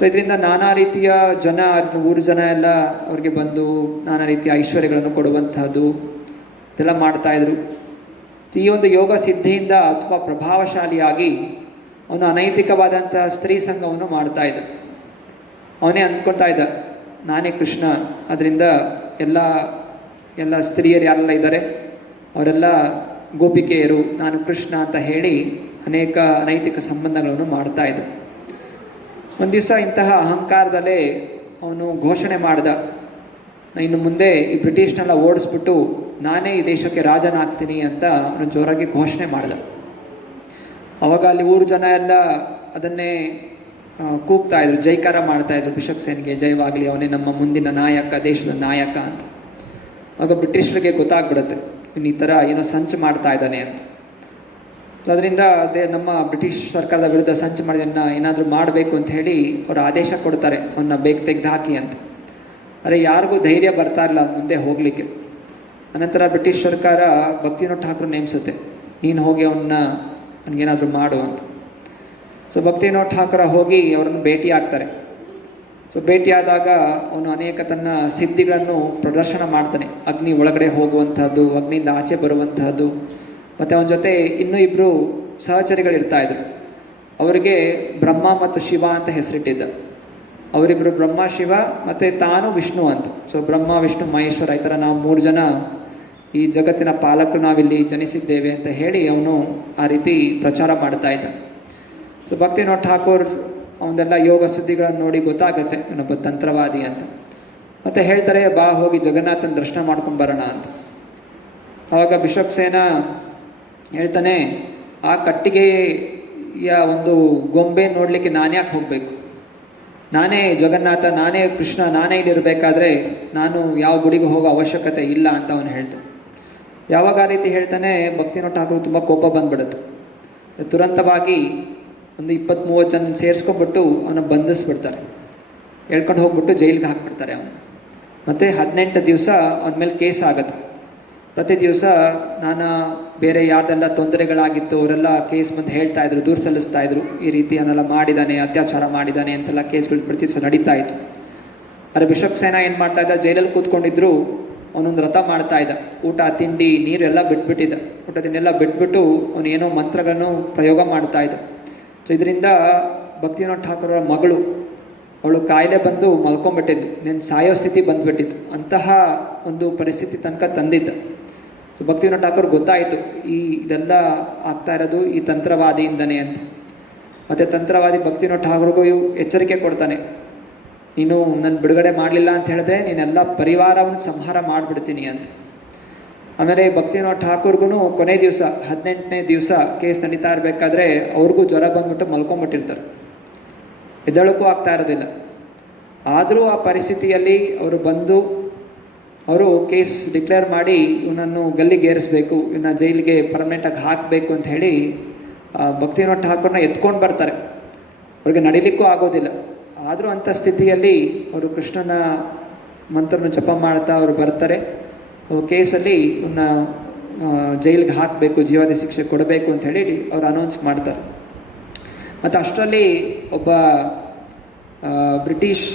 ಇದರಿಂದ ನಾನಾ ರೀತಿಯ ಜನ, ಊರು ಜನ ಎಲ್ಲ ಅವ್ರಿಗೆ ಬಂದು ನಾನಾ ರೀತಿಯ ಐಶ್ವರ್ಯಗಳನ್ನು ಕೊಡುವಂತಹದ್ದು ಇದೆಲ್ಲ ಮಾಡ್ತಾಯಿದ್ರು. ಈ ಒಂದು ಯೋಗ ಸಿದ್ಧಿಯಿಂದ ತುಂಬ ಪ್ರಭಾವಶಾಲಿಯಾಗಿ ಅವನು ಅನೈತಿಕವಾದಂತಹ ಸ್ತ್ರೀ ಸಂಘವನ್ನು ಮಾಡ್ತಾ ಇದ್ದ. ಅವನೇ ಅಂದ್ಕೊಳ್ತಾ ಇದ್ದ, ನಾನೇ ಕೃಷ್ಣ, ಅದರಿಂದ ಎಲ್ಲ ಸ್ತ್ರೀಯರು ಯಾರೆಲ್ಲ ಇದ್ದಾರೆ ಅವರೆಲ್ಲ ಗೋಪಿಕೆಯರು, ನಾನು ಕೃಷ್ಣ ಅಂತ ಹೇಳಿ ಅನೇಕ ಅನೈತಿಕ ಸಂಬಂಧಗಳನ್ನು ಮಾಡ್ತಾ ಇದ್ದ. ಒಂದು ದಿವಸ ಇಂತಹ ಅಹಂಕಾರದಲ್ಲೇ ಅವನು ಘೋಷಣೆ ಮಾಡ್ದ, ಇನ್ನು ಮುಂದೆ ಈ ಬ್ರಿಟಿಷ್ನೆಲ್ಲ ಓಡಿಸ್ಬಿಟ್ಟು ನಾನೇ ಈ ದೇಶಕ್ಕೆ ರಾಜನಾಗ್ತೀನಿ ಅಂತ ಅವನು ಜೋರಾಗಿ ಘೋಷಣೆ ಮಾಡ್ದ. ಅವಾಗ ಅಲ್ಲಿ ಊರು ಜನ ಎಲ್ಲ ಅದನ್ನೇ ಕೂಗ್ತಾ ಇದ್ರು, ಜೈಕಾರ ಮಾಡ್ತಾ ಇದ್ರು, ಬಿಷಪ್ ಸೇನ್ಗೆ ಜಯವಾಗಲಿ, ಅವನೇ ನಮ್ಮ ಮುಂದಿನ ನಾಯಕ, ದೇಶದ ನಾಯಕ ಅಂತ. ಆಗ ಬ್ರಿಟಿಷರಿಗೆ ಗೊತ್ತಾಗ್ಬಿಡುತ್ತೆ ಇನ್ನು ಈ ಥರ ಏನೋ ಸಂಚು ಮಾಡ್ತಾ ಇದ್ದಾನೆ ಅಂತ. ಅದರಿಂದ ನಮ್ಮ ಬ್ರಿಟಿಷ್ ಸರ್ಕಾರದ ವಿರುದ್ಧ ಸಂಚು ಮಾಡಿದನ್ನ ಏನಾದರೂ ಮಾಡಬೇಕು ಅಂತ ಹೇಳಿ ಅವರು ಆದೇಶ ಕೊಡ್ತಾರೆ, ಅವನ್ನ ಬೇಗ ತೆಗೆದುಹಾಕಿ ಅಂತ. ಆದರೆ ಯಾರಿಗೂ ಧೈರ್ಯ ಬರ್ತಾ ಇಲ್ಲ ಮುಂದೆ ಹೋಗಲಿಕ್ಕೆ. ಅನಂತರ ಬ್ರಿಟಿಷ್ ಸರ್ಕಾರ ಭಕ್ತಿವಿನೋದ್ ಠಾಕೂರ್ ನೇಮಿಸುತ್ತೆ, ನೀನು ಹೋಗಿ ನನಗೇನಾದರೂ ಮಾಡು ಅಂತ. ಸೊ ಭಕ್ತಿವಿನೋದ್ ಠಾಕೂರ್ ಹೋಗಿ ಅವರನ್ನು ಭೇಟಿ ಆಗ್ತಾರೆ. ಸೊ ಭೇಟಿಯಾದಾಗ ಅವನು ಅನೇಕ ತನ್ನ ಸಿದ್ಧಿಗಳನ್ನು ಪ್ರದರ್ಶನ ಮಾಡ್ತಾನೆ. ಅಗ್ನಿ ಒಳಗಡೆ ಹೋಗುವಂತಹದ್ದು, ಅಗ್ನಿಯಿಂದ ಆಚೆ ಬರುವಂತಹದ್ದು. ಮತ್ತು ಅವನ ಜೊತೆ ಇನ್ನೂ ಇಬ್ಬರು ಸಹಚರಿಗಳಿರ್ತಾಯಿದ್ರು. ಅವರಿಗೆ ಬ್ರಹ್ಮ ಮತ್ತು ಶಿವ ಅಂತ ಹೆಸರಿಟ್ಟಿದ್ದ. ಅವರಿಬ್ಬರು ಬ್ರಹ್ಮ ಶಿವ ಮತ್ತು ತಾನು ವಿಷ್ಣು ಅಂತ. ಸೊ ಬ್ರಹ್ಮ ವಿಷ್ಣು ಮಹೇಶ್ವರ, ಈ ಥರ ನಾವು 3 ಜನ ಈ ಜಗತ್ತಿನ ಪಾಲಕರು ನಾವಿಲ್ಲಿ ಜನಿಸಿದ್ದೇವೆ ಅಂತ ಹೇಳಿ ಅವನು ಆ ರೀತಿ ಪ್ರಚಾರ ಮಾಡ್ತಾ ಇದ್ದ. ಸೊ ಭಕ್ತಿವಿನೋದ್ ಠಾಕೂರ್ ಅವನ್ನೆಲ್ಲ ಯೋಗ ಸುದ್ದಿಗಳನ್ನು ನೋಡಿ ಗೊತ್ತಾಗುತ್ತೆ ಇವನೊಬ್ಬ ತಂತ್ರವಾದಿ ಅಂತ. ಮತ್ತು ಹೇಳ್ತಾರೆ, ಬಾ ಹೋಗಿ ಜಗನ್ನಾಥನ ದರ್ಶನ ಮಾಡ್ಕೊಂಡು ಬರೋಣ ಅಂತ. ಆವಾಗ ಬಿಷಪ್ ಸೇನ ಹೇಳ್ತಾನೆ, ಆ ಕಟ್ಟಿಗೆಯ ಒಂದು ಗೊಂಬೆ ನೋಡಲಿಕ್ಕೆ ನಾನ್ಯಾಕೆ ಹೋಗಬೇಕು, ನಾನೇ ಜಗನ್ನಾಥ, ನಾನೇ ಕೃಷ್ಣ, ನಾನೇ ಇಲ್ಲಿರಬೇಕಾದ್ರೆ ನಾನು ಯಾವ ಗುಡಿಗೆ ಹೋಗೋ ಅವಶ್ಯಕತೆ ಇಲ್ಲ ಅಂತ ಅವನು ಹೇಳ್ತಾನೆ. ಯಾವಾಗ ಆ ರೀತಿ ಹೇಳ್ತಾನೆ, ಭಕ್ತಿವಿನೋದ ಠಾಕೂರ್ ತುಂಬ ಕೋಪ ಬಂದ್ಬಿಡುತ್ತೆ. ತುರಂತವಾಗಿ ಒಂದು 20-30 ಜನ ಸೇರಿಸ್ಕೊಂಡ್ಬಿಟ್ಟು ಅವನ ಬಂಧಿಸ್ಬಿಡ್ತಾರೆ. ಹೇಳ್ಕೊಂಡು ಹೋಗ್ಬಿಟ್ಟು ಜೈಲಿಗೆ ಹಾಕ್ಬಿಡ್ತಾರೆ ಅವನು. ಮತ್ತು 18 ದಿವಸ ಅವನ ಮೇಲೆ ಕೇಸ್ ಆಗುತ್ತೆ. ಪ್ರತಿ ದಿವಸ ಬೇರೆ ಯಾರ್ದೆಲ್ಲ ತೊಂದರೆಗಳಾಗಿತ್ತು ಅವರೆಲ್ಲ ಕೇಸ್ ಬಂದು ಹೇಳ್ತಾ ಇದ್ರು, ದೂರು ಸಲ್ಲಿಸ್ತಾ ಇದ್ರು, ಈ ರೀತಿ ಅವನ್ನೆಲ್ಲ ಮಾಡಿದ್ದಾನೆ, ಅತ್ಯಾಚಾರ ಮಾಡಿದ್ದಾನೆ ಅಂತೆಲ್ಲ ಕೇಸ್ಗಳು ಪ್ರತಿ ದಿವಸ ನಡೀತಾ ಇತ್ತು. ಆದರೆ ಬಿಷಪ್ ಸೇನ ಏನು ಮಾಡ್ತಾ ಇದ್ದ, ಜೈಲಲ್ಲಿ ಕೂತ್ಕೊಂಡಿದ್ರು ಅವನೊಂದು ವ್ರತ ಮಾಡ್ತಾ ಇದ್ದ. ಊಟ ತಿಂಡಿ ನೀರು ಎಲ್ಲ ಬಿಟ್ಬಿಟ್ಟಿದ್ದ. ಊಟ ತಿಂಡಿಯೆಲ್ಲ ಬಿಟ್ಬಿಟ್ಟು ಅವನು ಏನೋ ಮಂತ್ರಗಳನ್ನು ಪ್ರಯೋಗ ಮಾಡ್ತಾ ಇದ್ದ. ಸೊ ಇದರಿಂದ ಭಕ್ತಿವಿನೋದ ಠಾಕೂರರ ಮಗಳು, ಅವಳು ಕಾಯಿಲೆ ಬಂದು ಮಲ್ಕೊಂಡ್ಬಿಟ್ಟಿದ್ದು, ನೆನ್ ಸಾಯೋ ಸ್ಥಿತಿ ಬಂದ್ಬಿಟ್ಟಿತ್ತು. ಅಂತಹ ಒಂದು ಪರಿಸ್ಥಿತಿ ತನಕ ತಂದಿದ್ದ. ಸೊ ಭಕ್ತಿವಿನೋದ ಠಾಕೂರ್ ಗೊತ್ತಾಯಿತು, ಇದೆಲ್ಲ ಆಗ್ತಾ ಇರೋದು ಈ ತಂತ್ರವಾದಿಯಿಂದನೇ ಅಂತ. ಮತ್ತು ತಂತ್ರವಾದಿ ಭಕ್ತಿವಿನೋದ ಠಾಕೂರ್ಗೂ ಎಚ್ಚರಿಕೆ ಕೊಡ್ತಾನೆ, ನೀನು ನನ್ನ ಬಿಡುಗಡೆ ಮಾಡಲಿಲ್ಲ ಅಂತ ಹೇಳಿದ್ರೆ ನೀನೆಲ್ಲ ಪರಿವಾರವನ್ನು ಸಂಹಾರ ಮಾಡಿಬಿಡ್ತೀನಿ ಅಂತ. ಆಮೇಲೆ ಭಕ್ತಿವಿನೋದ ಠಾಕೂರ್ಗೂ ಕೊನೆ ದಿವಸ 18ನೇ ದಿವಸ ಕೇಸ್ ನಡೀತಾ ಇರಬೇಕಾದ್ರೆ ಅವ್ರಿಗೂ ಜ್ವರ ಬಂದ್ಬಿಟ್ಟು ಮಲ್ಕೊಂಡ್ಬಿಟ್ಟಿರ್ತಾರೆ, ಎದ್ದೇಳಕ್ಕೂ ಆಗ್ತಾ ಇರೋದಿಲ್ಲ. ಆದರೂ ಆ ಪರಿಸ್ಥಿತಿಯಲ್ಲಿ ಅವರು ಬಂದು ಅವರು ಕೇಸ್ ಡಿಕ್ಲೇರ್ ಮಾಡಿ ಇವನನ್ನು ಗಲ್ಲಿಗೇರಿಸ್ಬೇಕು, ಇವನ್ನ ಜೈಲಿಗೆ ಪರ್ಮನೆಂಟಾಗಿ ಹಾಕಬೇಕು ಅಂತ ಹೇಳಿ ಭಕ್ತಿವಿನೋದ ಠಾಕೂರ್ನ ಎತ್ಕೊಂಡು ಬರ್ತಾರೆ. ಅವ್ರಿಗೆ ನಡಿಲಿಕ್ಕೂ ಆಗೋದಿಲ್ಲ. ಆದರೂ ಅಂಥ ಸ್ಥಿತಿಯಲ್ಲಿ ಅವರು ಕೃಷ್ಣನ ಮಂತ್ರನ ಜಪ ಮಾಡ್ತಾ ಅವರು ಬರ್ತಾರೆ. ಕೇಸಲ್ಲಿ ಇವನ್ನ ಜೈಲಿಗೆ ಹಾಕಬೇಕು, ಜೀವಾದಿ ಶಿಕ್ಷೆ ಕೊಡಬೇಕು ಅಂತ ಹೇಳಿ ಅವ್ರು ಅನೌನ್ಸ್ ಮಾಡ್ತಾರೆ. ಮತ್ತು ಅಷ್ಟರಲ್ಲಿ ಒಬ್ಬ ಬ್ರಿಟಿಷ್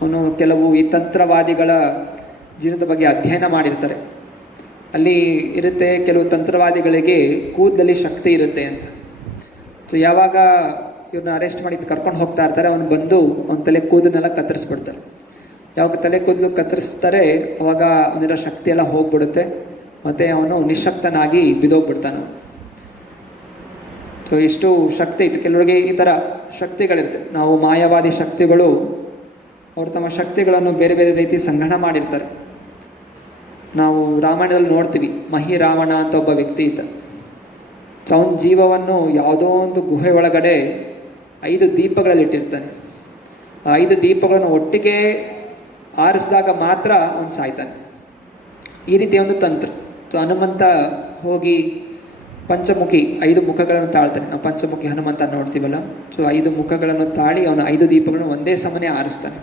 ಅವನು ಕೆಲವು ಈ ತಂತ್ರವಾದಿಗಳ ಜೀವನದ ಬಗ್ಗೆ ಅಧ್ಯಯನ ಮಾಡಿರ್ತಾರೆ. ಅಲ್ಲಿ ಇರುತ್ತೆ, ಕೆಲವು ತಂತ್ರವಾದಿಗಳಿಗೆ ಕೂದಲಲ್ಲಿ ಶಕ್ತಿ ಇರುತ್ತೆ ಅಂತ. ಸೊ ಯಾವಾಗ ಇವ್ರನ್ನ ಅರೆಸ್ಟ್ ಮಾಡಿ ಕರ್ಕೊಂಡು ಹೋಗ್ತಾ ಇರ್ತಾರೆ, ಅವನು ಬಂದು ಅವನ ತಲೆ ಕೂದಲನ್ನೆಲ್ಲ ಕತ್ತರಿಸ್ಬಿಡ್ತಾರೆ. ಯಾವಾಗ ತಲೆ ಕೂದಲು ಕತ್ತರಿಸ್ತಾರೆ ಅವಾಗ ಅವನಿರೋ ಶಕ್ತಿ ಎಲ್ಲ ಹೋಗ್ಬಿಡುತ್ತೆ. ಮತ್ತು ಅವನು ನಿಶಕ್ತನಾಗಿ ಬಿದ್ದೋಗ್ಬಿಡ್ತಾನೆ. ಸೊ ಇಷ್ಟು ಶಕ್ತಿ ಇತ್ತು. ಕೆಲವರಿಗೆ ಈ ಥರ ಶಕ್ತಿಗಳಿರುತ್ತೆ. ನಾವು ಮಾಯಾವಾದಿ ಶಕ್ತಿಗಳು ಅವರು ತಮ್ಮ ಶಕ್ತಿಗಳನ್ನು ಬೇರೆ ಬೇರೆ ರೀತಿ ಸಂಗ್ರಹಣ ಮಾಡಿರ್ತಾರೆ. ನಾವು ರಾಮಾಯಣದಲ್ಲಿ ನೋಡ್ತೀವಿ, ಮಹಿ ರಾವಣ ಅಂತ ಒಬ್ಬ ವ್ಯಕ್ತಿ ಇದ್ದ. ಸೊ ಅವನ ಜೀವವನ್ನು ಯಾವುದೋ ಒಂದು ಗುಹೆ ಒಳಗಡೆ 5 ದೀಪಗಳಲ್ಲಿ ಇಟ್ಟಿರ್ತಾನೆ. ಆ 5 ದೀಪಗಳನ್ನು ಒಟ್ಟಿಗೆ ಆರಿಸಿದಾಗ ಮಾತ್ರ ಅವನು ಸಾಯ್ತಾನೆ. ಈ ರೀತಿಯ ಒಂದು ತಂತ್ರ. ಸೊ ಹನುಮಂತ ಹೋಗಿ ಪಂಚಮುಖಿ 5 ಮುಖಗಳನ್ನು ತಾಳ್ತಾನೆ. ನಾವು ಪಂಚಮುಖಿ ಹನುಮಂತ ನೋಡ್ತೀವಲ್ಲ, ಸೊ 5 ಮುಖಗಳನ್ನು ತಾಳಿ ಅವನ 5 ದೀಪಗಳನ್ನು ಒಂದೇ ಸಮನೆ ಆರಿಸ್ತಾನೆ.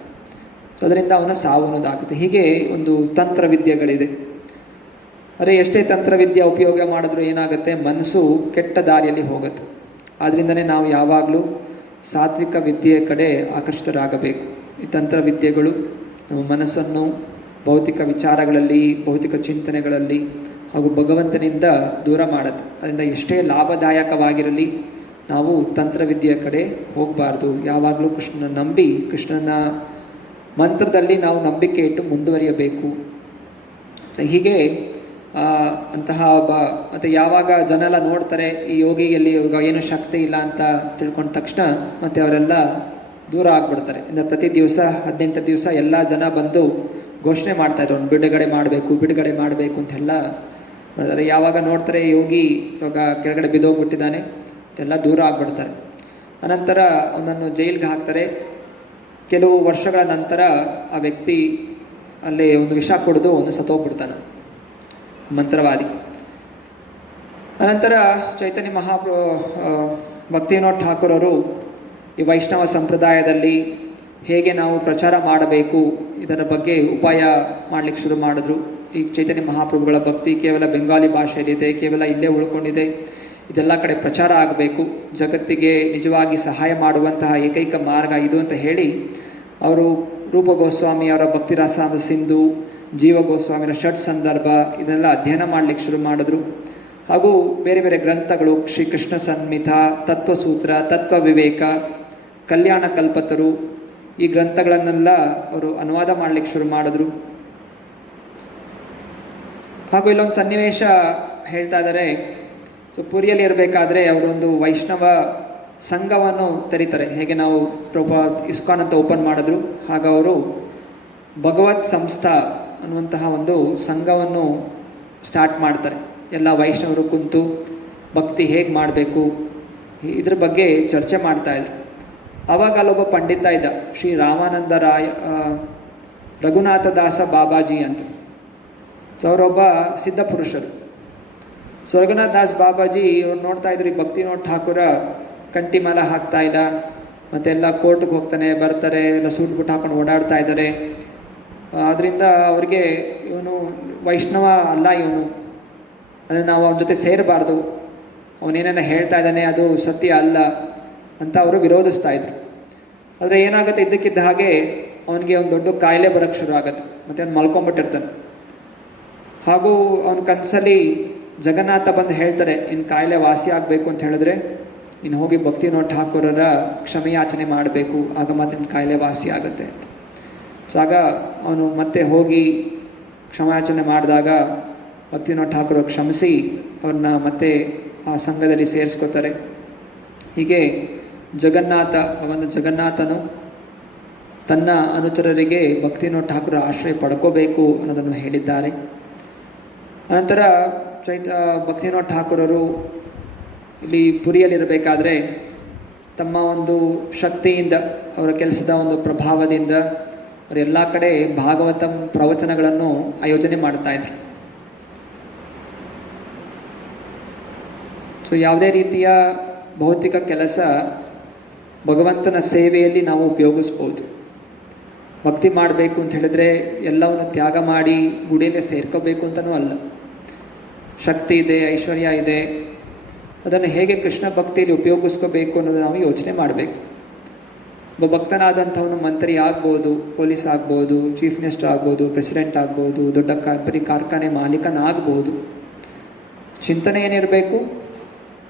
ಸೊ ಅದರಿಂದ ಅವನ ಸಾವು ಅನ್ನೋದಾಗುತ್ತೆ. ಹೀಗೆ ಒಂದು ತಂತ್ರವಿದ್ಯೆಗಳಿದೆ. ಆದರೆ ಎಷ್ಟೇ ತಂತ್ರವಿದ್ಯೆ ಉಪಯೋಗ ಮಾಡಿದ್ರೂ ಏನಾಗುತ್ತೆ, ಮನಸ್ಸು ಕೆಟ್ಟ ದಾರಿಯಲ್ಲಿ ಹೋಗುತ್ತೆ. ಆದ್ದರಿಂದನೇ ನಾವು ಯಾವಾಗಲೂ ಸಾತ್ವಿಕ ವಿದ್ಯೆಯ ಕಡೆ ಆಕರ್ಷಿತರಾಗಬೇಕು. ಈ ತಂತ್ರವಿದ್ಯೆಗಳು ನಮ್ಮ ಮನಸ್ಸನ್ನು ಭೌತಿಕ ವಿಚಾರಗಳಲ್ಲಿ, ಭೌತಿಕ ಚಿಂತನೆಗಳಲ್ಲಿ ಹಾಗೂ ಭಗವಂತನಿಂದ ದೂರ ಮಾಡುತ್ತೆ. ಅದರಿಂದ ಎಷ್ಟೇ ಲಾಭದಾಯಕವಾಗಿರಲಿ ನಾವು ತಂತ್ರವಿದ್ಯೆಯ ಕಡೆ ಹೋಗಬಾರ್ದು. ಯಾವಾಗಲೂ ಕೃಷ್ಣನ ನಂಬಿ, ಕೃಷ್ಣನ ಮಂತ್ರದಲ್ಲಿ ನಾವು ನಂಬಿಕೆ ಇಟ್ಟು ಮುಂದುವರಿಯಬೇಕು. ಹೀಗೆ ಅಂತಹ ಮತ್ತು ಯಾವಾಗ ಜನ ಎಲ್ಲ ನೋಡ್ತಾರೆ ಈ ಯೋಗಿಯಲ್ಲಿ ಏನು ಶಕ್ತಿ ಇಲ್ಲ ಅಂತ ತಿಳ್ಕೊಂಡ ತಕ್ಷಣ ಮತ್ತು ಅವರೆಲ್ಲ ದೂರ ಆಗ್ಬಿಡ್ತಾರೆ. ಅಂದರೆ ಪ್ರತಿ ದಿವಸ 18 ದಿವಸ ಎಲ್ಲ ಜನ ಬಂದು ಘೋಷಣೆ ಮಾಡ್ತಾಯಿದ್ರು, ಅವ್ನು ಬಿಡುಗಡೆ ಮಾಡಬೇಕು ಅಂತೆಲ್ಲ ಮಾಡಿದ್ರೆ. ಯಾವಾಗ ನೋಡ್ತಾರೆ ಯೋಗಿ ಇವಾಗ ಕೆಳಗಡೆ ಬಿದ್ದೋಗ್ಬಿಟ್ಟಿದ್ದಾನೆ ಎಲ್ಲ ದೂರ ಆಗ್ಬಿಡ್ತಾರೆ. ಅನಂತರ ಅವನನ್ನು ಜೈಲಿಗೆ ಹಾಕ್ತಾರೆ. ಕೆಲವು ವರ್ಷಗಳ ನಂತರ ಆ ವ್ಯಕ್ತಿ ಅಲ್ಲಿ ಒಂದು ವಿಷ ಕುಡಿದು ಸತ್ತೋಗ್ಬಿಡ್ತಾನೆ, ಮಂತ್ರವಾದಿ. ಅನಂತರ ಚೈತನ್ಯ ಭಕ್ತಿವಿನೋದ ಠಾಕೂರ್ ಅವರು ಈ ವೈಷ್ಣವ ಸಂಪ್ರದಾಯದಲ್ಲಿ ಹೇಗೆ ನಾವು ಪ್ರಚಾರ ಮಾಡಬೇಕು ಇದರ ಬಗ್ಗೆ ಉಪಾಯ ಮಾಡಲಿಕ್ಕೆ ಶುರು ಮಾಡಿದ್ರು. ಈ ಚೈತನ್ಯ ಮಹಾಪ್ರಭುಗಳ ಭಕ್ತಿ ಕೇವಲ ಬೆಂಗಾಲಿ ಭಾಷೆಯಲ್ಲಿದೆ, ಕೇವಲ ಇಲ್ಲೇ ಉಳ್ಕೊಂಡಿದೆ, ಇದೆಲ್ಲ ಕಡೆ ಪ್ರಚಾರ ಆಗಬೇಕು, ಜಗತ್ತಿಗೆ ನಿಜವಾಗಿ ಸಹಾಯ ಮಾಡುವಂತಹ ಏಕೈಕ ಮಾರ್ಗ ಇದು ಅಂತ ಹೇಳಿ ಅವರು ರೂಪ ಗೋಸ್ವಾಮಿ ಅವರ ಭಕ್ತಿರಸ ಸಿಂಧು, ಜೀವ ಗೋಸ್ವಾಮಿಯ ಷಟ್ ಸಂದರ್ಭ ಇದನ್ನೆಲ್ಲ ಅಧ್ಯಯನ ಮಾಡಲಿಕ್ಕೆ ಶುರು ಮಾಡಿದ್ರು. ಹಾಗೂ ಬೇರೆ ಬೇರೆ ಗ್ರಂಥಗಳು, ಶ್ರೀಕೃಷ್ಣ ಸಂಹಿತ, ತತ್ವಸೂತ್ರ, ತತ್ವ ವಿವೇಕ, ಕಲ್ಯಾಣ ಕಲ್ಪತರು, ಈ ಗ್ರಂಥಗಳನ್ನೆಲ್ಲ ಅವರು ಅನುವಾದ ಮಾಡಲಿಕ್ಕೆ ಶುರು ಮಾಡಿದ್ರು. ಹಾಗೂ ಇಲ್ಲೊಂದು ಸನ್ನಿವೇಶ ಹೇಳ್ತಾ ಇದ್ದಾರೆ. ಸೊ ಪುರಿಯಲ್ಲಿ ಇರಬೇಕಾದ್ರೆ ಅವರೊಂದು ವೈಷ್ಣವ ಸಂಘವನ್ನು ತೆರೀತಾರೆ. ಹೇಗೆ ನಾವು ಇಸ್ಕಾನ್ ಅಂತ ಓಪನ್ ಮಾಡಿದ್ರು ಹಾಗೆ ಅವರು ಭಗವತ್ ಸಂಸ್ಥಾ ಅನ್ನುವಂತಹ ಒಂದು ಸಂಘವನ್ನು ಸ್ಟಾರ್ಟ್ ಮಾಡ್ತಾರೆ. ಎಲ್ಲ ವೈಷ್ಣವರು ಕುಂತು ಭಕ್ತಿ ಹೇಗೆ ಮಾಡಬೇಕು ಇದ್ರ ಬಗ್ಗೆ ಚರ್ಚೆ ಮಾಡ್ತಾಯಿದ್ರು. ಆವಾಗ ಅಲ್ಲೊಬ್ಬ ಪಂಡಿತ ಇದ್ದ, ಶ್ರೀ ರಾಮಾನಂದ ರಾಯ ರಘುನಾಥ ದಾಸ ಬಾಬಾಜಿ ಅಂತ. ಸೊ ಅವರೊಬ್ಬ ಸಿದ್ಧ ಪುರುಷರು. ಸೊ ರಘುನಾಥ ದಾಸ್ ಬಾಬಾಜಿ ಅವ್ರು ನೋಡ್ತಾ ಇದ್ರು, ಈ ಭಕ್ತಿವಿನೋದ್ ಠಾಕೂರ ಕಂಟಿ ಮಾಲ ಹಾಕ್ತಾ ಇಲ್ಲ, ಮತ್ತೆಲ್ಲ ಕೋರ್ಟ್ಗೆ ಹೋಗ್ತಾನೆ ಬರ್ತಾರೆ, ಎಲ್ಲ ಸೂಟ್ ಬುಟ್ ಹಾಕೊಂಡು ಓಡಾಡ್ತಾ ಇದ್ದಾರೆ. ಆದ್ದರಿಂದ ಅವ್ರಿಗೆ ಇವನು ವೈಷ್ಣವ ಅಲ್ಲ, ಇವನು ಅಂದರೆ ನಾವು ಅವನ ಜೊತೆ ಸೇರಬಾರ್ದು, ಅವನೇನೇನ ಹೇಳ್ತಾ ಇದ್ದಾನೆ ಅದು ಸತ್ಯ ಅಲ್ಲ ಅಂತ ಅವರು ವಿರೋಧಿಸ್ತಾ ಇದ್ರು. ಆದರೆ ಏನಾಗುತ್ತೆ, ಇದ್ದಕ್ಕಿದ್ದ ಹಾಗೆ ಅವನಿಗೆ ಒಂದು ದೊಡ್ಡ ಕಾಯಿಲೆ ಬರೋಕ್ಕೆ ಶುರು ಆಗುತ್ತೆ, ಮತ್ತು ಅವ್ನು ಮಲ್ಕೊಂಬಿಟ್ಟಿರ್ತಾನೆ. ಹಾಗೂ ಅವನ ಕನಸಲ್ಲಿ ಜಗನ್ನಾಥ ಬಂದು ಹೇಳ್ತಾರೆ, ಇನ್ನು ಕಾಯಿಲೆ ವಾಸಿ ಆಗಬೇಕು ಅಂತ ಹೇಳಿದ್ರೆ ಇನ್ನು ಹೋಗಿ ಭಕ್ತಿವಿನೋದ್ ಠಾಕೂರರ ಕ್ಷಮೆಯಾಚನೆ ಮಾಡಬೇಕು, ಆಗ ಮತ್ತೆ ನಿನ್ನ ಕಾಯಿಲೆ ವಾಸಿ ಆಗುತ್ತೆ ಅಂತ. ಸೊ ಆಗ ಅವನು ಮತ್ತೆ ಹೋಗಿ ಕ್ಷಮಾಯಾಚನೆ ಮಾಡಿದಾಗ ಭಕ್ತಿವಿನೋದ್ ಠಾಕೂರ ಕ್ಷಮಿಸಿ ಅವ್ರನ್ನ ಮತ್ತೆ ಆ ಸಂಘದಲ್ಲಿ ಸೇರಿಸ್ಕೋತಾರೆ. ಹೀಗೆ ಭಗವಂತ ಜಗನ್ನಾಥನು ತನ್ನ ಅನುಚರರಿಗೆ ಭಕ್ತಿವಿನೋದ್ ಠಾಕೂರ ಆಶ್ರಯ ಪಡ್ಕೋಬೇಕು ಅನ್ನೋದನ್ನು ಹೇಳಿದ್ದಾರೆ. ಅನಂತರ ಭಕ್ತಿವಿನೋದ್ ಠಾಕೂರರು ಇಲ್ಲಿ ಪುರಿಯಲ್ಲಿರಬೇಕಾದ್ರೆ ತಮ್ಮ ಒಂದು ಶಕ್ತಿಯಿಂದ, ಅವರ ಕೆಲಸದ ಒಂದು ಪ್ರಭಾವದಿಂದ ಅವರು ಎಲ್ಲ ಕಡೆ ಭಾಗವತಂ ಪ್ರವಚನಗಳನ್ನು ಆಯೋಜನೆ ಮಾಡ್ತಾಯಿದ್ರು. ಸೊ ಯಾವುದೇ ರೀತಿಯ ಭೌತಿಕ ಕೆಲಸ ಭಗವಂತನ ಸೇವೆಯಲ್ಲಿ ನಾವು ಉಪಯೋಗಿಸ್ಬೋದು. ಭಕ್ತಿ ಮಾಡಬೇಕು ಅಂತ ಹೇಳಿದ್ರೆ ಎಲ್ಲವನ್ನು ತ್ಯಾಗ ಮಾಡಿ ಗುಡಿಯಲ್ಲಿ ಸೇರ್ಕೋಬೇಕು ಅಂತಲೂ ಅಲ್ಲ. ಶಕ್ತಿ ಇದೆ, ಐಶ್ವರ್ಯ ಇದೆ, ಅದನ್ನು ಹೇಗೆ ಕೃಷ್ಣ ಭಕ್ತಿಯಲ್ಲಿ ಉಪಯೋಗಿಸ್ಕೋಬೇಕು ಅನ್ನೋದು ನಾವು ಯೋಚನೆ ಮಾಡಬೇಕು. ಒಬ್ಬ ಭಕ್ತನಾದಂಥವನು ಮಂತ್ರಿ ಆಗ್ಬೋದು, ಪೊಲೀಸ್ ಆಗ್ಬೋದು, ಚೀಫ್ ಮಿನಿಸ್ಟರ್ ಆಗ್ಬೋದು, ಪ್ರೆಸಿಡೆಂಟ್ ಆಗ್ಬೋದು, ದೊಡ್ಡ ಕಾರ್ಖಾನೆ ಮಾಲೀಕನಾಗ್ಬೋದು. ಚಿಂತನೆ ಏನಿರಬೇಕು,